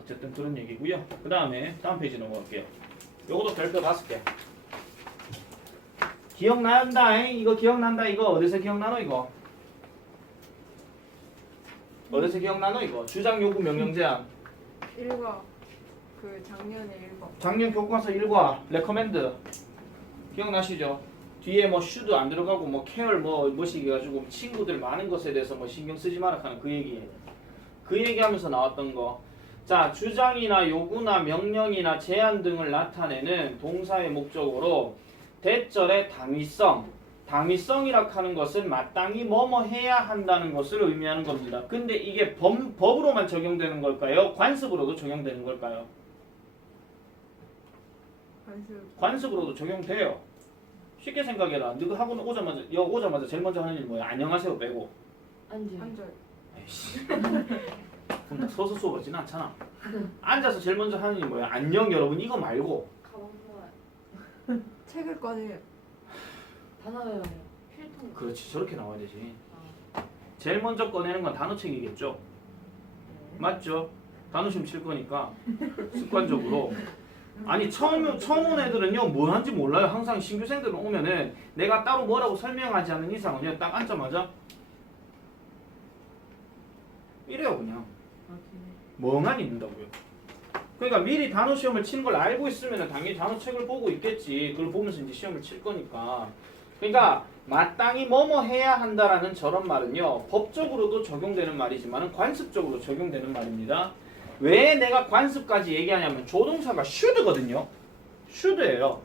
어쨌든 그런 얘기고요. 그 다음에 다음 페이지 넘어갈게요. 요것도 별표 5개. 기억난다. 이거 기억난다. 이거 어디서 기억나노 이거? 어디서 기억나노 이거? 주장 요구 명령 제한. 1과 그 작년에 1과. 작년 교과서 1과 레커멘드. 기억나시죠? 뒤에 뭐 should 안 들어가고 뭐 care 뭐시 해가지고 친구들 많은 것에 대해서 뭐 신경 쓰지 마라 하는 그 얘기. 그 얘기하면서 나왔던 거. 자, 주장이나 요구나 명령이나 제한 등을 나타내는 동사의 목적으로 대절의 당위성, 당위성이라 하는 것은 마땅히 뭐뭐 해야 한다는 것을 의미하는 겁니다. 근데 이게 법으로만 적용되는 걸까요? 관습으로도 적용되는 걸까요? 관습으로도 적용돼요. 쉽게 생각해라. 너가 학원 오자마자 제일 먼저 하는 일 뭐야? 안녕하세요 빼고. 앉아요. 에이씨. 그럼 딱 서서 수업하지는 않잖아. 앉아서 제일 먼저 하는 일 뭐야? 안녕 여러분 이거 말고. 가방 모아요. 책을 꺼내요. 단어 외워요. 필통. 그렇지 저렇게 나와야 되지. 제일 먼저 꺼내는 건 단어책이겠죠. 맞죠? 단어시험 칠 거니까 습관적으로. 아니 처음 온 애들은요 뭐 하는지 몰라요. 항상 신규생들은 오면은 내가 따로 뭐라고 설명하지 않는 이상은요 딱 앉자마자 이래요 그냥. 멍하니 있는다고요. 그러니까 미리 단어 시험을 치는 걸 알고 있으면 당연히 단어 책을 보고 있겠지. 그걸 보면서 이제 시험을 칠 거니까. 그러니까 마땅히 뭐뭐 해야 한다라는 저런 말은요 법적으로도 적용되는 말이지만 관습적으로 적용되는 말입니다. 왜 내가 관습까지 얘기하냐면 조동사가 should거든요. should예요.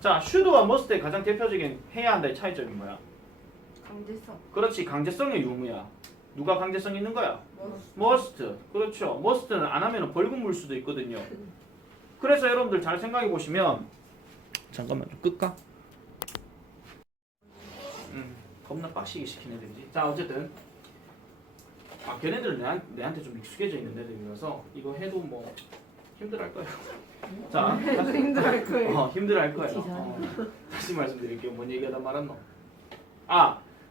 자, should와 must의 가장 대표적인 해야 한다의 차이점이 뭐야? 강제성. 그렇지, 강제성의 유무야. 누가 강제성 있는 거야? 머스. must. 그렇죠. must는 안 하면 벌금 물 수도 있거든요. 그래서 여러분들 잘 생각해 보시면 잠깐만 좀 끌까? 겁나 빡시게 시킨 애들이지. 자, 어쨌든 걔네들은 내한테 좀 익숙해져 있는 애들이라서 이거 해도 뭐 힘들할 거예요. 자, 그래도 힘들할 거예요. 힘들할 거예요. 다시 말씀드릴게요. 뭔 얘기하다 말았노?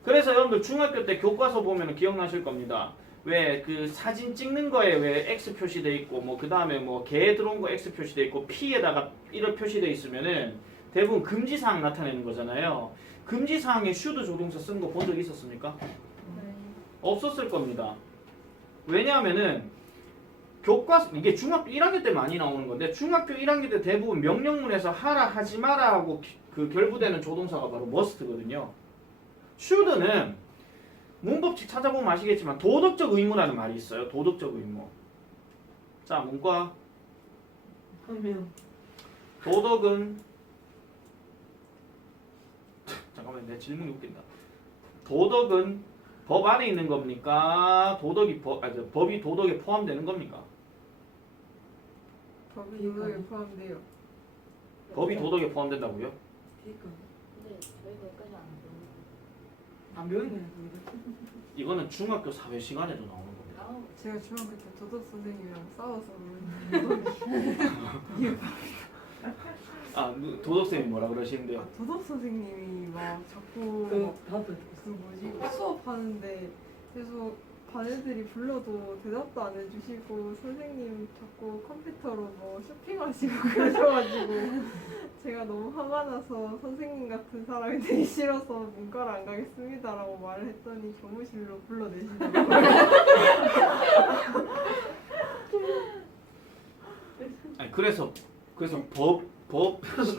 그래서 여러분들 중학교 때 교과서 보면 기억나실 겁니다. 왜 그 사진 찍는 거에 왜 X 표시돼 있고 뭐 그 다음에 뭐 개 들어온 거 X 표시돼 있고 P에다가 이런 표시돼 있으면은 대부분 금지 사항 나타내는 거잖아요. 금지 사항에 should 조동사 쓰는 거 본 적 있었습니까? 네. 없었을 겁니다. 왜냐하면은 교과서 이게 중학교 1학년 때 많이 나오는 건데 중학교 1학년 때 대부분 명령문에서 하라 하지 마라 하고 그 결부되는 조동사가 바로 must거든요. should는 문법칙 찾아보면 아시겠지만 도덕적 의무라는 말이 있어요. 도덕적 의무. 자, 문과 하면 도덕은 잠깐만 내 질문이 웃긴다. 도덕은 법 안에 있는 겁니까? 법이 도덕에 포함되는 겁니까? 법이 도덕에 포함돼요. 법이 도덕에 포함된다고요? 그러니까 근데 저희가 여기까지 안 안 배우는 거야. 이거는 중학교 사회 시간에도 나오는 겁니다. 배우고 제가 중학교 때 도덕 선생님이랑 싸워서 그런지 도덕쌤이 뭐라 그러시는데요? 도덕 선생님이 막 자꾸 나도 그 뭐지 수업하는데 계속 반 애들이 불러도 대답도 안 해주시고 선생님 자꾸 컴퓨터로 뭐 쇼핑하시고 그러셔가지고 제가 너무 화가 나서 선생님 같은 사람이 되기 싫어서 문과를 안 가겠습니다라고 말을 했더니 교무실로 불러내시더라고요. 아니, 그래서 법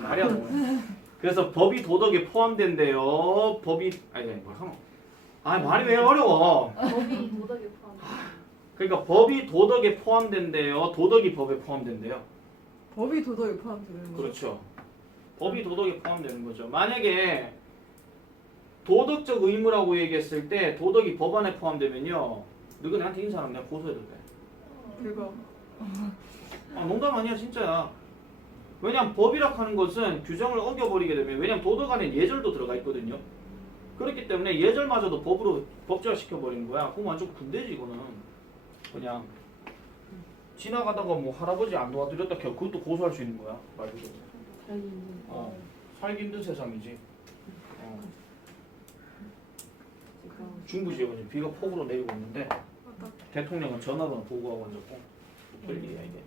말이 안 나와요. 그래서 법이 도덕에 포함된대요. 법이 뭘 하노? 말이 왜 어려워? 법이 도덕에 포함. 그러니까 법이 도덕에 포함된대요. 도덕이 법에 포함된대요. 법이 도덕에 포함되는 거죠. 그렇죠. 법이 도덕에 포함되는 거죠. 만약에 도덕적 의무라고 얘기했을 때 도덕이 법 안에 포함되면요. 너가 나한테 인사하면 내가 고소해도 돼. 대박. 농담 아니야 진짜야. 왜냐면 법이라 하는 것은 규정을 어겨버리게 되면 왜냐면 도덕 안에 예절도 들어가 있거든요. 그렇기 때문에 예절마저도 법으로 법제화 시켜버리는 거야. 그럼 완전 군대지 이거는. 그냥 지나가다가 뭐 할아버지 안 도와드렸다 켜 그것도 고소할 수 있는 거야. 말 그대로. 살기 힘든 세상이지. 중부 지역은 비가 폭우로 내리고 있는데 대통령은 전화번호 보고하고 앉았고 별일이야 이게.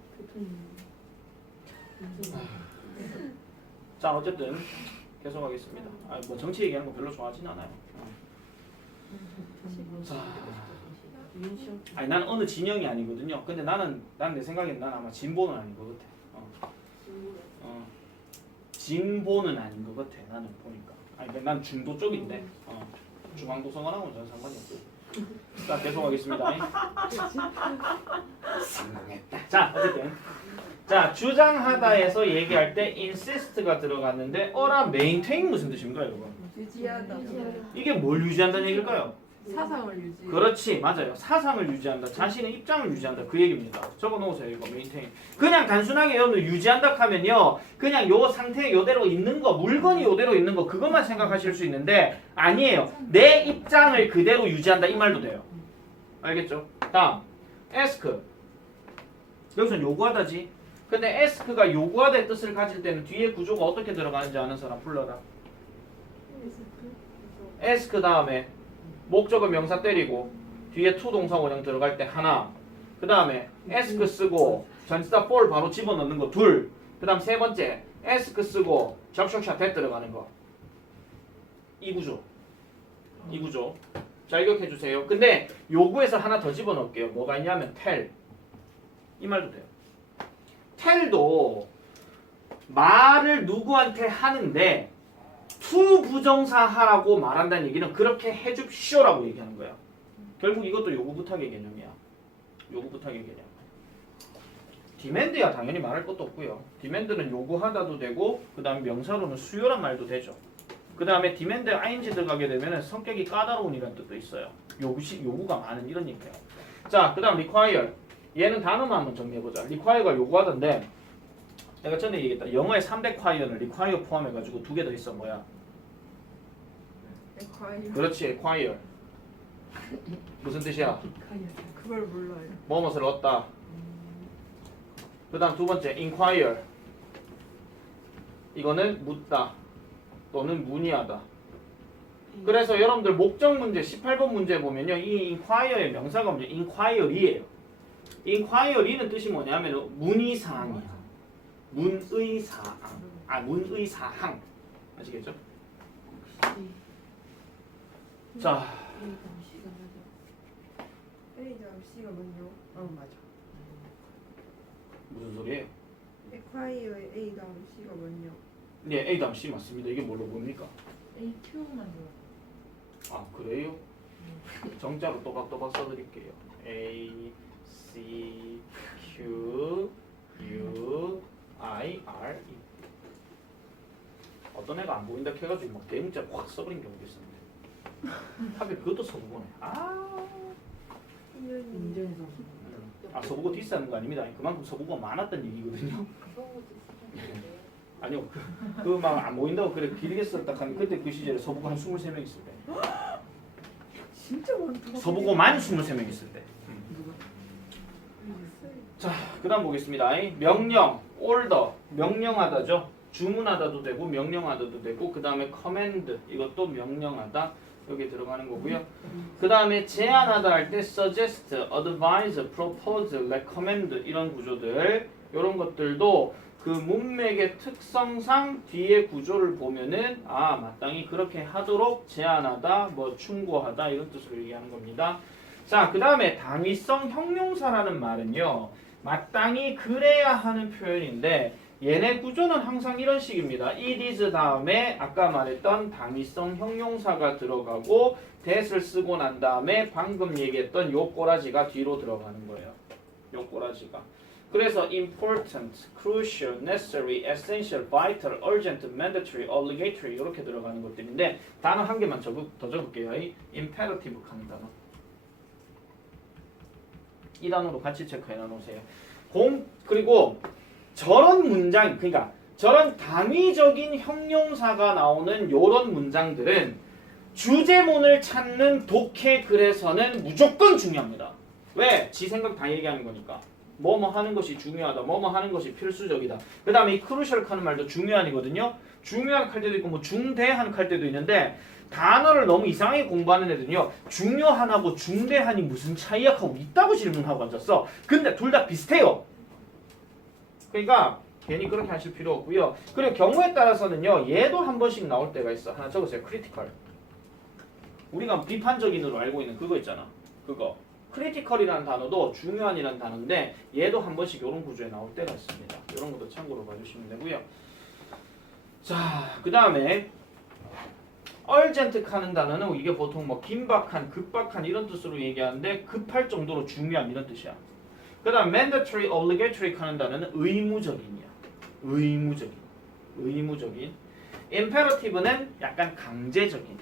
자 어쨌든 계속하겠습니다. 뭐 정치 얘기하는 거 별로 좋아하진 않아요. 자, 나는 어느 진영이 아니거든요. 근데 난 내 생각엔 난 아마 진보는 아닌 것 같아. 진보는 아닌 것 같아. 나는 보니까. 난 중도 쪽인데. 중앙도서관하고는 전혀 상관이 없어요. 자 계속하겠습니다. 자 어쨌든 자 주장하다에서 얘기할 때 insist가 들어갔는데 어라 maintain 무슨 뜻입니까 여러분? 유지하다. 이게 뭘 유지한다는 얘기일까요? 사상을 유지. 그렇지 맞아요. 사상을 유지한다. 자신의 입장을 유지한다. 그 얘기입니다. 적어놓으세요 이거 maintain. 그냥 단순하게 여러분 유지한다 하면요. 그냥 요 상태 요대로 있는 거 물건이 요대로 있는 거 그것만 생각하실 수 있는데 아니에요. 내 입장을 그대로 유지한다 이 말도 돼요. 알겠죠? 다음 ask. 여기서는 요구하다지. 근데 ask가 요구하다의 뜻을 가질 때는 뒤에 구조가 어떻게 들어가는지 아는 사람 불러라. ask 다음에 목적어 명사 때리고 뒤에 to 동사 원형 들어갈 때 하나. 그 다음에 ask 쓰고 전치사 for 바로 집어넣는 거 둘. 그 다음 세 번째 ask 쓰고 접속사 that 들어가는 거. 이 구조. 이 구조. 잘 기억해 주세요. 근데 요구에서 하나 더 집어넣을게요. 뭐가 있냐면 tell. 이 말도 돼요. tell도 말을 누구한테 하는데 to 부정사 하라고 말한다는 얘기는 그렇게 해줍쇼라고 얘기하는 거야. 결국 이것도 요구 부탁의 개념이야. 요구 부탁의 개념. demand야 당연히 말할 것도 없고요. demand는 요구하다도 되고 그 다음에 명사로는 수요란 말도 되죠. 그 다음에 demand ing 들어가게 되면 성격이 까다로운이라는 뜻도 있어요. 요구가 많은 이런 얘기예요. 자, 그 다음 require. 얘는 단어만 한번 정리해보자. require가 요구하던데 내가 전에 얘기했다. 영어의 3대 require는 require 포함해가지고 두 개 더 있어. 뭐야? 과연 그렇지. require. 무슨 뜻이야? 그걸 몰라요. 뭐뭇을 얻다. 그 다음 두 번째 inquire. 이거는 묻다 또는 문의하다. 그래서 여러분들 목적 문제 18번 문제 보면요. 이 inquire의 명사가 뭐냐? inquiry예요. inquiry는 뜻이 뭐냐면 문의사항이야. 문의사항. 문의사항. 아시겠죠? 혹시 자, A가 맞아? A 다음 C가 뭐요? 맞아. 무슨 소리예요? 에콰이어의 A 다음 C가 뭐요? 네, A 다음 C 맞습니다. 이게 뭘로 보입니까? AQ만 요 아, 그래요? 정자로 또박또박 써드릴게요. A, C, Q, U, I, R, E. 어떤 애가 안 보인다 해가지고 막 대문자 확 써버린 경우도 있었는데 하필 그것도 서부고네. 운전에서 서부고 디스하는 거 아닙니다. 그만큼 서부고가 많았던 얘기거든요. 그런 것도 있었는데 아니요, 그 막 안 보인다고 그래 길게 썼다 하면 그때 그 시절에 서부고 한 23명 있을 때. 진짜 많다. 서부고만 23명 있을 때. 누가? 자, 그 다음 보겠습니다. 명령, order, 명령하다죠. 주문하다도 되고 명령하다도 되고 그 다음에 command, 이것도 명령하다 여기 들어가는 거고요. 그 다음에 제안하다 할 때 suggest, advise, propose, recommend 이런 구조들 이런 것들도 그 문맥의 특성상 뒤에 구조를 보면은 마땅히 그렇게 하도록 제안하다, 뭐 충고하다 이런 뜻으로 얘기하는 겁니다. 자, 그 다음에 당위성 형용사라는 말은요. 마땅히 그래야 하는 표현인데 얘네 구조는 항상 이런 식입니다. it is 다음에 아까 말했던 당위성 형용사가 들어가고 that을 쓰고 난 다음에 방금 얘기했던 요 꼬라지가 뒤로 들어가는 거예요. 요 꼬라지가. 그래서 important, crucial, necessary, essential, vital, urgent, mandatory, obligatory 이렇게 들어가는 것들인데 단어 한 개만 더 적을게요. imperative 하는 단어. 이 단어로 같이 체크해 놓으세요. 그리고 저런 문장, 그러니까 저런 당위적인 형용사가 나오는 요런 문장들은 주제문을 찾는 독해 글에서는 무조건 중요합니다. 왜? 지 생각 다 얘기하는 거니까. 뭐뭐 하는 것이 중요하다. 뭐뭐 하는 것이 필수적이다. 그 다음에 이 크루셜 하는 말도 중요한이거든요. 중요한 할 때도 있고 뭐 중대한 할 때도 있는데 단어를 너무 이상하게 공부하는 애들은요. 중요한하고 중대한이 무슨 차이야 하고 있다고 질문하고 앉았어. 근데 둘 다 비슷해요. 그러니까 괜히 그렇게 하실 필요 없고요. 그리고 경우에 따라서는요. 얘도 한 번씩 나올 때가 있어. 하나 적으세요. 크리티컬. 우리가 비판적인으로 알고 있는 그거 있잖아. 그거. 크리티컬이라는 단어도 중요한이라는 단어인데 얘도 한 번씩 이런 구조에 나올 때가 있습니다. 이런 것도 참고로 봐주시면 되고요. 자, 그 다음에 urgent 하는 단어는 이게 보통 뭐 긴박한, 급박한 이런 뜻으로 얘기하는데 급할 정도로 중요한 이런 뜻이야. 그 다음 mandatory, obligatory 하는 단어는 의무적인이야. 의무적인. imperative는 약간 강제적인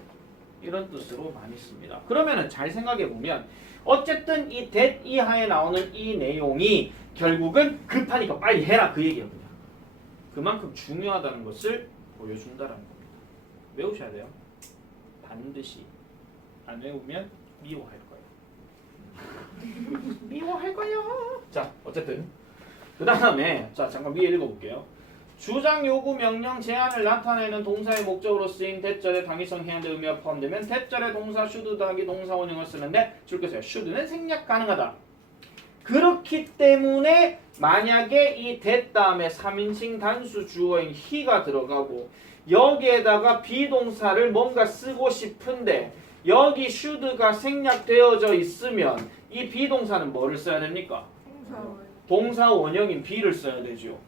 이런 뜻으로 많이 씁니다. 그러면은 잘 생각해 보면 어쨌든 이 that 이하에 나오는 이 내용이 결국은 급하니까 빨리 해라 그 얘기야 그냥. 그만큼 중요하다는 것을 보여준다라는 겁니다. 외우셔야 돼요. 반드시. 안 외우면 미워할 거예요. 미워할 거예요. 자, 어쨌든 그 다음에 자 잠깐 위에 읽어볼게요. 주장, 요구, 명령, 제안을 나타내는 동사의 목적으로 쓰인 대절의 당위성 해양대 의미가 포함되면 대절의 동사 should 더하기 동사 원형을 쓰는데 줄 것이요. should는 생략 가능하다. 그렇기 때문에 만약에 이 that 다음에 3인칭 단수 주어인 he가 들어가고 여기에다가 비동사를 뭔가 쓰고 싶은데 여기 should가 생략되어져 있으면 이 비동사는 뭐를 써야 됩니까? 동사 원형인 be를 써야 되죠.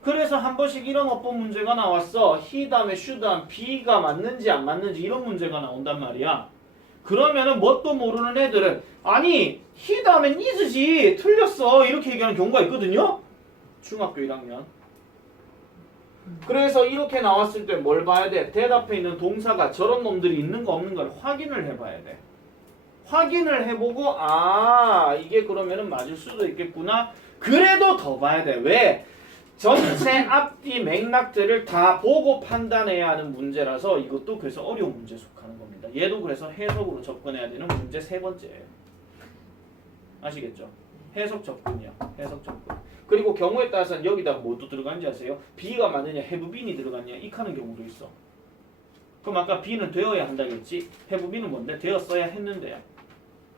그래서 한 번씩 이런 어법 문제가 나왔어. he 다음에 should 다음 be가 맞는지 안 맞는지 이런 문제가 나온단 말이야. 그러면은 뭣도 모르는 애들은 아니 he 다음엔 is지 틀렸어 이렇게 얘기하는 경우가 있거든요. 중학교 1학년. 그래서 이렇게 나왔을 때 뭘 봐야 돼? 대답에 있는 동사가 저런 놈들이 있는가 없는가를 확인을 해봐야 돼. 확인을 해보고 이게 그러면은 맞을 수도 있겠구나. 그래도 더 봐야 돼. 왜? 전체 앞뒤 맥락들을 다 보고 판단해야 하는 문제라서 이것도 그래서 어려운 문제에 속하는 겁니다. 얘도 그래서 해석으로 접근해야 되는 문제 세 번째예요. 아시겠죠? 해석 접근이야. 해석 접근. 그리고 경우에 따라서는 여기다 뭐도 들어간지 아세요? be가 맞느냐 have been이 들어갔냐 익하는 경우도 있어. 그럼 아까 be는 되어야 한다겠지? have been은 뭔데? 되었어야 했는데야.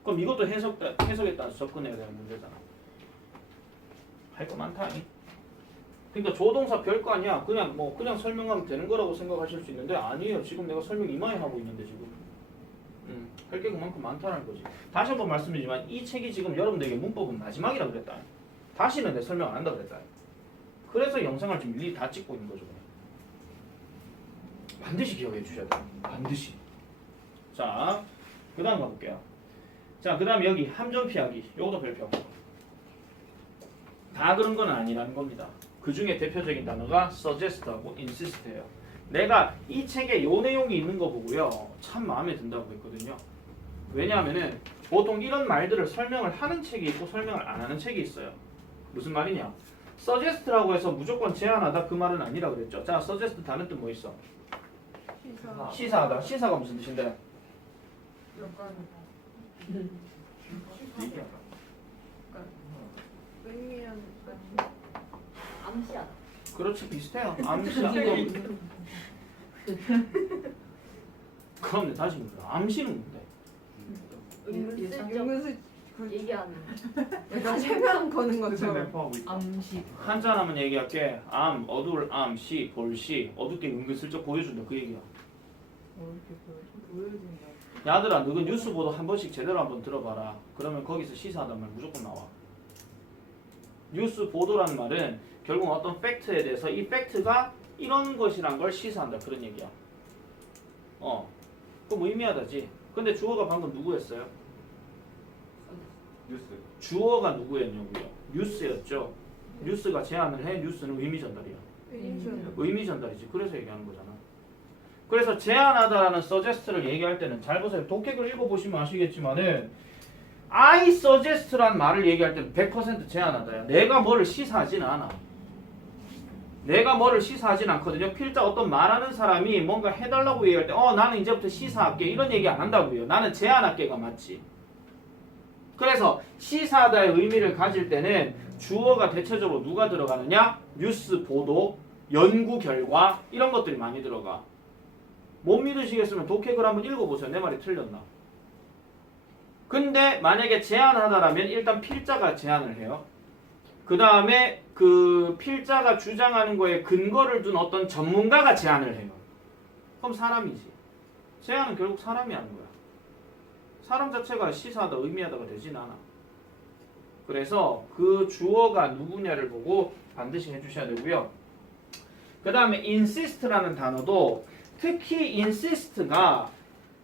그럼 이것도 해석에 따라서 접근해야 되는 문제잖아. 할 거 많다. 그러니까 조동사 별거 아니야. 그냥 설명하면 되는 거라고 생각하실 수 있는데 아니에요. 지금 내가 설명 이마에 하고 있는데 지금. 할 게 그만큼 많다는 거지. 다시 한번 말씀드리지만 이 책이 지금 여러분들에게 문법은 마지막이라고 그랬다. 다시는 내 설명 안 한다 그랬다. 그래서 영상을 지금 일일이 다 찍고 있는 거죠. 반드시 기억해 주셔야 돼요. 반드시. 자, 그 다음 가볼게요. 자, 그 다음 여기 함정 피하기. 요것도 별표. 다 그런 건 아니라는 겁니다. 그 중에 대표적인 단어가 suggest하고 insist예요. 내가 이 책에 요 내용이 있는 거 보고요. 참 마음에 든다고 했거든요. 왜냐하면은 보통 이런 말들을 설명을 하는 책이 있고 설명을 안 하는 책이 있어요. 무슨 말이냐? suggest라고 해서 무조건 제안하다 그 말은 아니라 그랬죠. 자, suggest 다른 뜻 뭐 있어? 시사. 시사하다. 시사가 무슨 뜻인데? 얘기하다. 의미한 암시하다. 그렇지, 비슷해요. 암시야. 그럼 다시 묻다. 암시는 뭔데? 은근슬쩍 은근슬 그 얘기하는. 약간 세명 거는 것처럼. 래퍼하고 있다. 암시. 한자라면 얘기할게. 암, 어두울 암, 시, 볼시. 어둡게 은근슬쩍 보여준다. 그 얘기야. 보여준다. 야들아, 너그 뉴스 보도 한 번씩 제대로 한번 들어봐라. 그러면 거기서 시사하단 말 무조건 나와. 뉴스 보도라는 말은 결국 어떤 팩트에 대해서 이 팩트가 이런 것이란 걸 시사한다. 그런 얘기야. 그럼 의미하다지. 근데 주어가 방금 누구였어요? 뉴스. 주어가 누구였냐고요? 뉴스였죠. 뉴스가 제안을 해. 뉴스는 의미 전달이야. 의미 전달이지. 그래서 얘기하는 거잖아. 그래서 제안하다라는 suggest를 얘기할 때는 잘 보세요. 독해글 읽어보시면 아시겠지만은 I suggest란 말을 얘기할 때는 100% 제안하다야. 내가 뭐를 시사하진 않아. 내가 뭐를 시사하진 않거든요. 필자 어떤 말하는 사람이 뭔가 해달라고 얘기할 때 나는 이제부터 시사할게 이런 얘기 안 한다고요. 나는 제안할게가 맞지. 그래서 시사하다의 의미를 가질 때는 주어가 대체적으로 누가 들어가느냐? 뉴스 보도, 연구 결과 이런 것들이 많이 들어가. 못 믿으시겠으면 독해글 한번 읽어보세요. 내 말이 틀렸나? 근데 만약에 제안하다라면 일단 필자가 제안을 해요. 그 다음에 그 필자가 주장하는 거에 근거를 둔 어떤 전문가가 제안을 해요. 그럼 사람이지. 제안은 결국 사람이 하는 거야. 사람 자체가 시사하다, 의미하다가 되진 않아. 그래서 그 주어가 누구냐를 보고 반드시 해주셔야 되고요. 그 다음에 insist라는 단어도 특히 insist가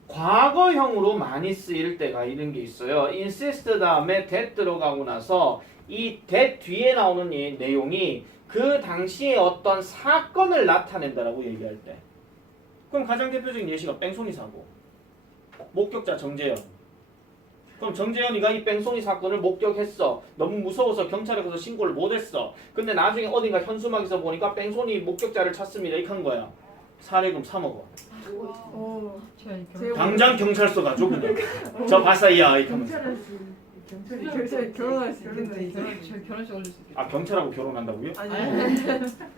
과거형으로 많이 쓰일 때가 이런 게 있어요. insist 다음에 that 들어가고 나서 이 that 뒤에 나오는 이 내용이 그 당시에 어떤 사건을 나타낸다라고 얘기할 때. 그럼 가장 대표적인 예시가 뺑소니 사고. 목격자 정재현. 그럼 정재현이가 이 뺑소니 사건을 목격했어. 너무 무서워서 경찰에 가서 신고를 못했어. 근데 나중에 어딘가 현수막에서 보니까 뺑소니 목격자를 찾습니다. 이렇게 한 거야. 사례금 3억 원. 당장 경찰서 가죠 그냥. 저 바사이야 이렇게 하면서. 경찰이 결혼할 수 있겠네. 결혼식 올릴 수 있겠다. 아 경찰하고 결혼한다고요? 아니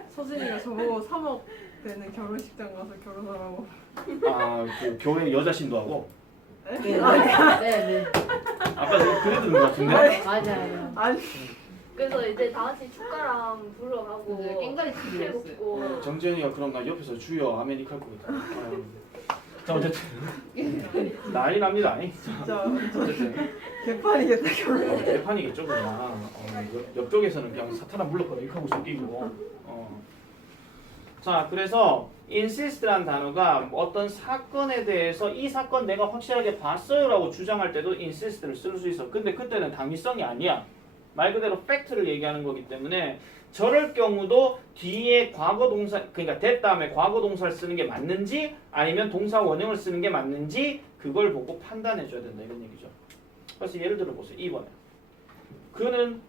서진이가 저보고 3억 되는 결혼식장 가서 결혼하라고. 아 그 교회 여자 신도하고. 네. 아까 내가 그래 들은 것 같은데? 맞아요. 아니 그래서 이제 다 같이 축가랑 불러가고 네, 깽가리 치기였어요. 해먹고 정재현이가 그럼 나 옆에서 주여 아멘이 할 거거든. 아유. 자 어쨌든 난리 납니다. 진짜 어쨌든 개판이겠다 결혼. 대판이겠죠 그냥. 옆쪽에서는 그냥 사탄아 물러거라 이렇게 하고 숨기고. 자 그래서 insist라는 단어가 어떤 사건에 대해서 이 사건 내가 확실하게 봤어요라고 주장할 때도 insist를 쓸 수 있어. 근데 그때는 당위성이 아니야. 말 그대로 팩트를 얘기하는 거기 때문에 저럴 경우도 뒤에 과거 동사 그러니까 that 다음에 과거 동사를 쓰는 게 맞는지 아니면 동사 원형을 쓰는 게 맞는지 그걸 보고 판단해 줘야 된다 이런 얘기죠. 그래서 예를 들어 보세요. 2번에 그는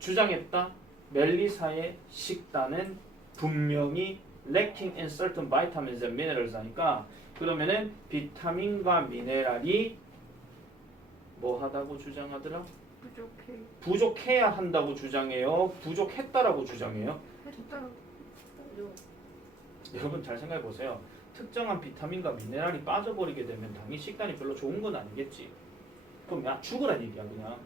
주장했다. 멜리사의 식단은 분명히 lacking in certain vitamins and minerals 하니까 그러면은 비타민과 미네랄이 뭐 하다고 주장하더라? 부족해. 부족해야 한다고 주장해요? 부족했다라고 주장해요? 했다. 여러분 잘 생각해 보세요. 특정한 비타민과 미네랄이 빠져버리게 되면 당연히 식단이 별로 좋은 건 아니겠지. 그럼 야 죽으란 얘기야 그냥.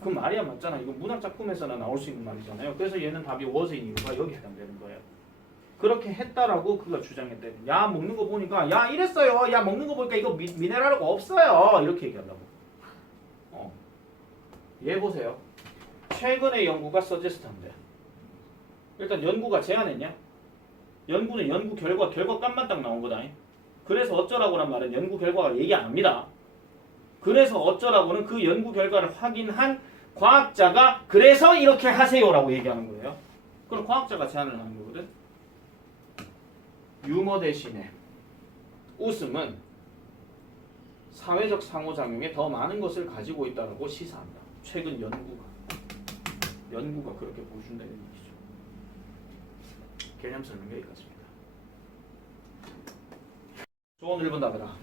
그 말이야 맞잖아. 이거 문학 작품에서나 나올 수 있는 말이잖아요. 그래서 얘는 답이 was인 이유가 여기 해당되는 거예요. 그렇게 했다라고 그가 주장했대. 야 먹는 거 보니까 야 이랬어요. 야 먹는 거 보니까 이거 미네랄이 없어요. 이렇게 얘기한다고. 얘 보세요. 최근의 연구가 서제스트한데. 일단 연구가 제안했냐? 연구는 연구 결과값만 딱 나온 거다. 그래서 어쩌라고란 말은 연구 결과가 얘기 안 합니다. 그래서 어쩌라고는 그 연구 결과를 확인한 과학자가 그래서 이렇게 하세요라고 얘기하는 거예요. 그럼 과학자가 제안을 하는 거거든. 유머 대신에 웃음은 사회적 상호작용에 더 많은 것을 가지고 있다고 시사한다. 최근 연구가 그렇게 보여준다는 얘기죠. 개념 설명 여기까지입니다. 좋은 1번 답이다.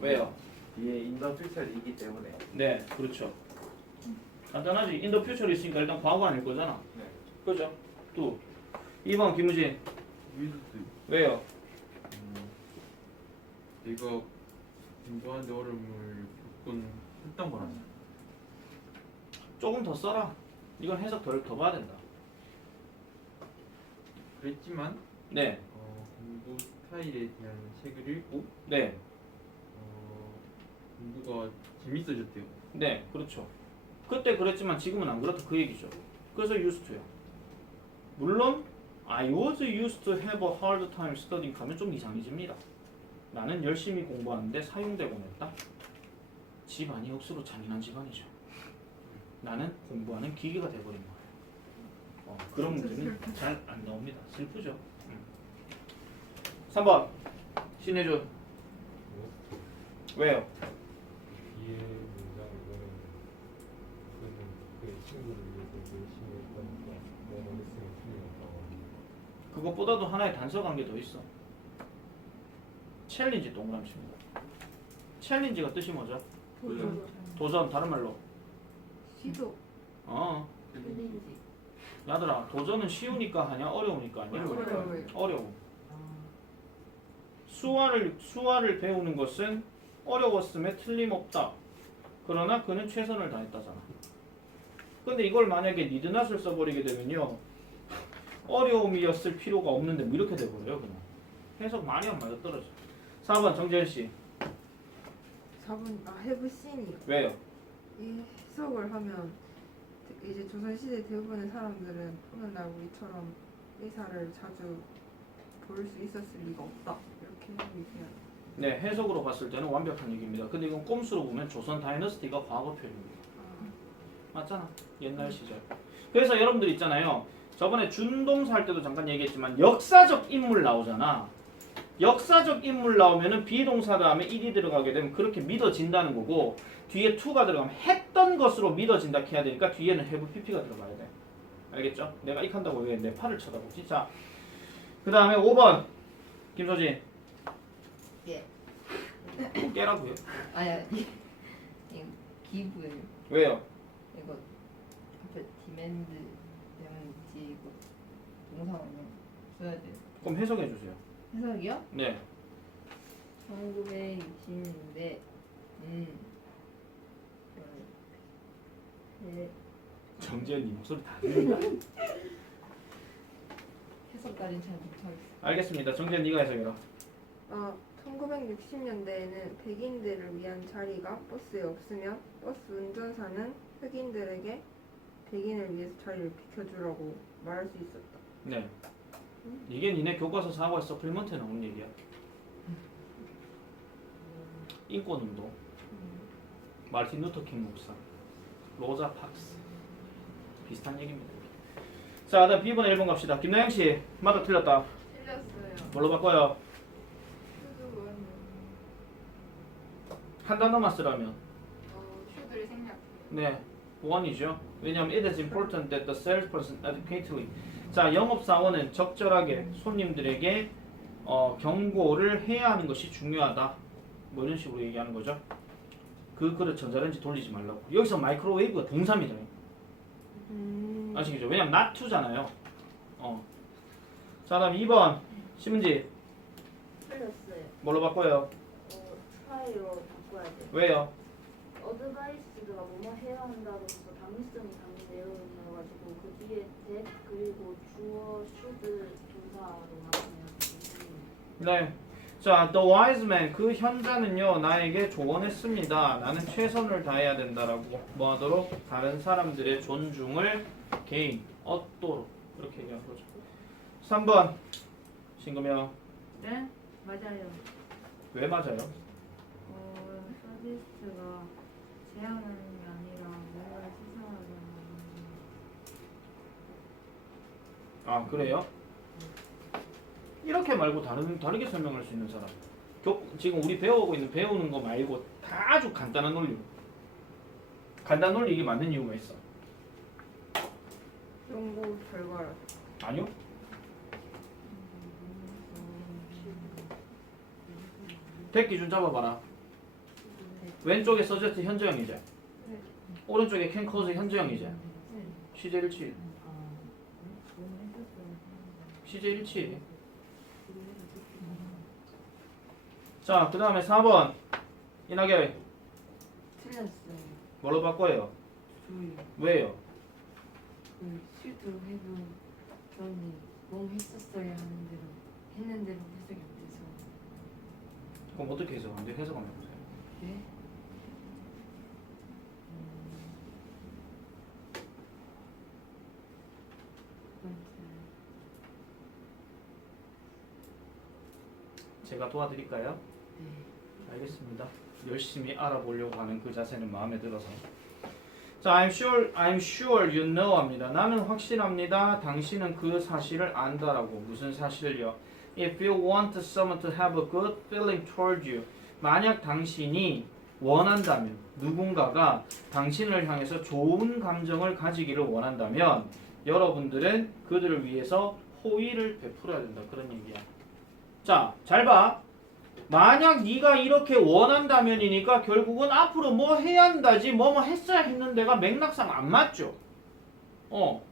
왜요? 뒤에 인더퓨처이기 때문에. 네, 그렇죠. 간단하지. In the future 있으니까 일단 과거 아닐 거잖아. 네. 그죠? 또 2번 김우진. 위드스. 왜요? 내가 공부하는데 어려움을 겪곤 했던 거라서. 조금 더 써라. 이건 해석 더 봐야 된다. 그랬지만 네, 공부 스타일에 대한 책을 읽고 네, 공부가 재밌어졌대요. 네, 그렇죠. 그때 그랬지만 지금은 안 그렇다 그 얘기죠. 그래서 used to요. 물론 I was used to have a hard time studying 하면 좀 이상해집니다. 나는 열심히 공부하는데 사용되곤 했다. 집안이 억수로 잔인한 집안이죠. 나는 공부하는 기계가 돼버린 거예요. 그런 문제는 잘 안 나옵니다. 슬프죠. 3번 신혜준. 왜요? 뒤에 문장은 그는 그 친구를 위해서 열심히 했다니까 내 머릿속에 틀림없다고 합니다. 그것보다도 하나의 단서가 한 개 더 있어. 챌린지 동그라미입니다. 챌린지가 뜻이 뭐죠? 도전, 다른 말로. 시도. 야들아, 도전은 쉬우니까 하냐, 어려우니까 하냐? 어려워요. 어려워. 수화를 배우는 것은 어려웠음에 틀림없다. 그러나 그는 최선을 다했다잖아. 근데 이걸 만약에 need not을 써버리게 되면요, 어려움이었을 필요가 없는데 뭐 이렇게 돼버려요. 그냥 해석 많이 안 맞아 떨어져. 4번 정재현씨. 4번 have seen이요. 왜요? 이 해석을 하면 이제 조선시대 대부분의 사람들은 오늘날 우리처럼 의사를 자주 볼 수 있었을 리가 없다. 이렇게 얘기해요. 네, 해석으로 봤을 때는 완벽한 얘기입니다. 근데 이건 꼼수로 보면 조선 다이너스티가 과거 표현입니다. 맞잖아. 옛날 시절. 그래서 여러분들 있잖아요. 저번에 준동사 할 때도 잠깐 얘기했지만 역사적 인물 나오잖아. 역사적 인물 나오면은 비동사 다음에 일이 들어가게 되면 그렇게 믿어진다는 거고, 뒤에 to가 들어가면 했던 것으로 믿어진다 해야 되니까 뒤에는 have pp가 들어가야 돼. 알겠죠? 내가 이렇게 한다고 왜 내 팔을 쳐다보지? 자, 그 다음에 5번 김소진. 예. 꼭 깨라고요. 아야 이 기부예요. 왜요? 이거 앞에 디맨드 데문지 이거 동사원은 써야 돼요. 그럼 해석해 주세요. 해석이요? 네. 1960년대 정재현님 목소리 다 들린다. 해석까지는 잘 못하겠어. 알겠습니다. 정재현 네가 해석해라. 1960년대에는 백인들을 위한 자리가 버스에 없으면 버스 운전사는 흑인들에게 백인을 위해서 자리를 비켜주라고 말할 수 있었다. 네. 이게 니네 교과서 4과 서플리먼트에 나오는 얘기야. 인권운동, 마르틴 루터킹 목사, 로자 팍스 비슷한 얘기입니다. 자, 그다음 B번 1번 갑시다. 김나영 씨, 맞아 틀렸다. 틀렸어요. 뭘로 바꿔요? 슈드는 한 단어만 쓰라면. 슈드를 생략. 네, 원이죠. 왜냐하면 it is important that the salesperson adequately. 자, 영업사원은 적절하게 손님들에게 경고를 해야 하는 것이 중요하다. 뭐 이런 식으로 얘기하는 거죠. 그 그릇 전자레인지 돌리지 말라고. 여기서 마이크로웨이브가 동사입니다. 아시겠죠? 왜냐면 not to잖아요. 자, 다음 2번 신문지 틀렸어요. 뭘로 바꿔요? 트라이로 바꿔야 돼. 왜요? 어드바이스가 뭐뭐 해야 한다로서 당위성이 담긴 내용이어가지고 그 뒤에 that 그리고 주어 should 동사로 나오네요. 네. 자, the wise man 그 현자는요 나에게 조언했습니다. 나는 최선을 다해야 된다라고 뭐하도록 다른 사람들의 존중을 gain 얻도록 이렇게 얘기한 거죠. 3번 신금영 네? 맞아요. 왜 맞아요? 서비스가 제한하는 게 아니라 뭔가 시사하는 아 그래요? 이렇게 말고 다르게 설명할 수 있는 사람. 지금 우리 배우는 거 말고 다 아주 간단한 논리로. 간단한 논리 이게 맞는 이유가 있어. 연구 결과요. 아니요? 백 기준 잡아봐라. 왼쪽에 서제트 현재형이지. 오른쪽에 can cause 현재형이지. 시제 일치. 시제 일치. 자, 그 다음에 4번 이낙연 틀렸어요. 뭘로 바꿔요? 조이. 왜요? 그 실도 해도 저는 너무 했었어야 하는 대로 했는 대로 해석이 안 돼서. 그럼 어떻게 해석하면 돼요? 해석 한번 해보세요. 네? 제가 도와드릴까요? 네. 알겠습니다. 열심히 알아보려고 하는 그 자세는 마음에 들어서. 자, I'm sure you know 합니다. 나는 확신합니다. 당신은 그 사실을 안다라고. 무슨 사실을요? If you want someone to have a good feeling toward you. 만약 당신이 원한다면, 누군가가 당신을 향해서 좋은 감정을 가지기를 원한다면 여러분들은 그들을 위해서 호의를 베풀어야 된다. 그런 얘기야. 자, 잘 봐. 만약 네가 이렇게 원한다면이니까 결국은 앞으로 뭐 해야 한다지 뭐뭐 했어야 했는데가 맥락상 안 맞죠.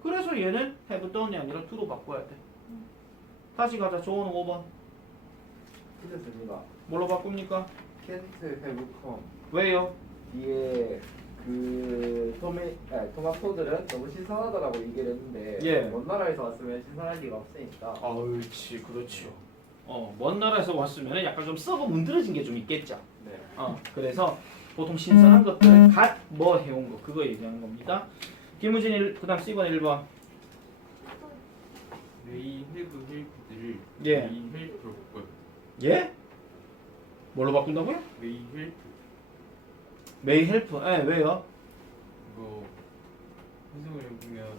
그래서 얘는 have done이 아니라 to로 바꿔야 돼. 다시 가자. 조원 5번. 틀렸습니다. 뭘로 바꿉니까? can't have come 왜요? 뒤에 그 토마토들은 너무 신선하다라고 얘기를 했는데 예. 먼 나라에서 왔으면 신선할 리가 없으니까 그렇지, 그렇죠. 먼 나라에서 왔으면 약간 좀 썩어 문드러진 게 좀 있겠죠. 네. 그래서 보통 신선한 것들 갓 뭐 해온 거 그거 얘기하는 겁니다. 김우진 그다음 C번 1번. May have helped를 예. May help로 바꿔요. 예? 뭘로 바꾼다고요? May help May help. 왜요? 이거 해석을 해보면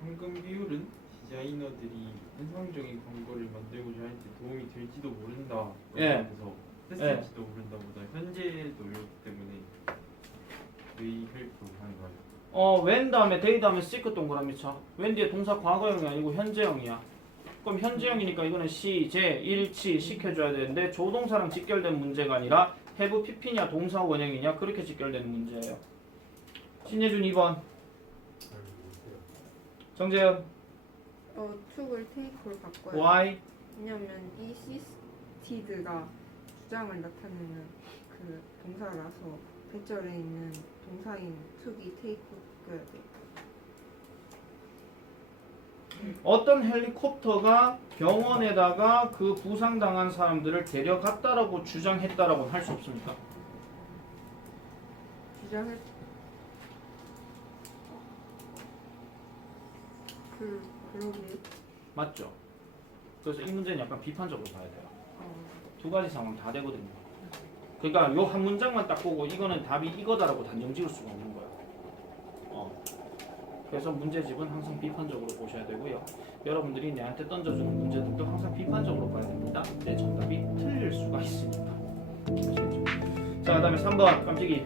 황금 비율은 디자이너들이 환상적인 광고를 만들고자 할 때 도움이 될지도 모른다. 예. 그래서 했을지도 모른다보다 현재도 이렇기 때문에 May help로 하는 거예요. when 다음에 they 다음에 seek 동그라미 쳐. when 뒤에 동사 과거형이 아니고 현재형이야. 그럼 현재형이니까 이거는 시제 일치 시켜줘야 되는데 조동사랑 직결된 문제가 아니라 have pp냐 동사 원형이냐 그렇게 직결되는 문제예요. 신예준 2번. 정재현 to를 take로 바꿔요. why? 왜냐면 이 assisted가 주장을 나타내는 그 동사라서 배절에 있는 동사인 to기 take로 바꿔야 돼요. 어떤 헬리콥터가 병원에다가 그 부상당한 사람들을 데려갔다라고 주장했다라고는 할 수 없습니까? 주장을 그러게. 맞죠? 그래서 이 문제는 약간 비판적으로 봐야 돼요. 두 가지 상황 다 되거든요. 그러니까 요 한 문장만 딱 보고 이거는 답이 이거다라고 단정 지을 수가 없는 거야. 그래서 문제집은 항상 비판적으로 보셔야 되고요. 여러분들이 내한테 던져주는 문제들도 항상 비판적으로 봐야 됩니다. 내 정답이 틀릴 수가 있으니까. 아시겠죠? 자, 그 다음에 3번 깜찍이.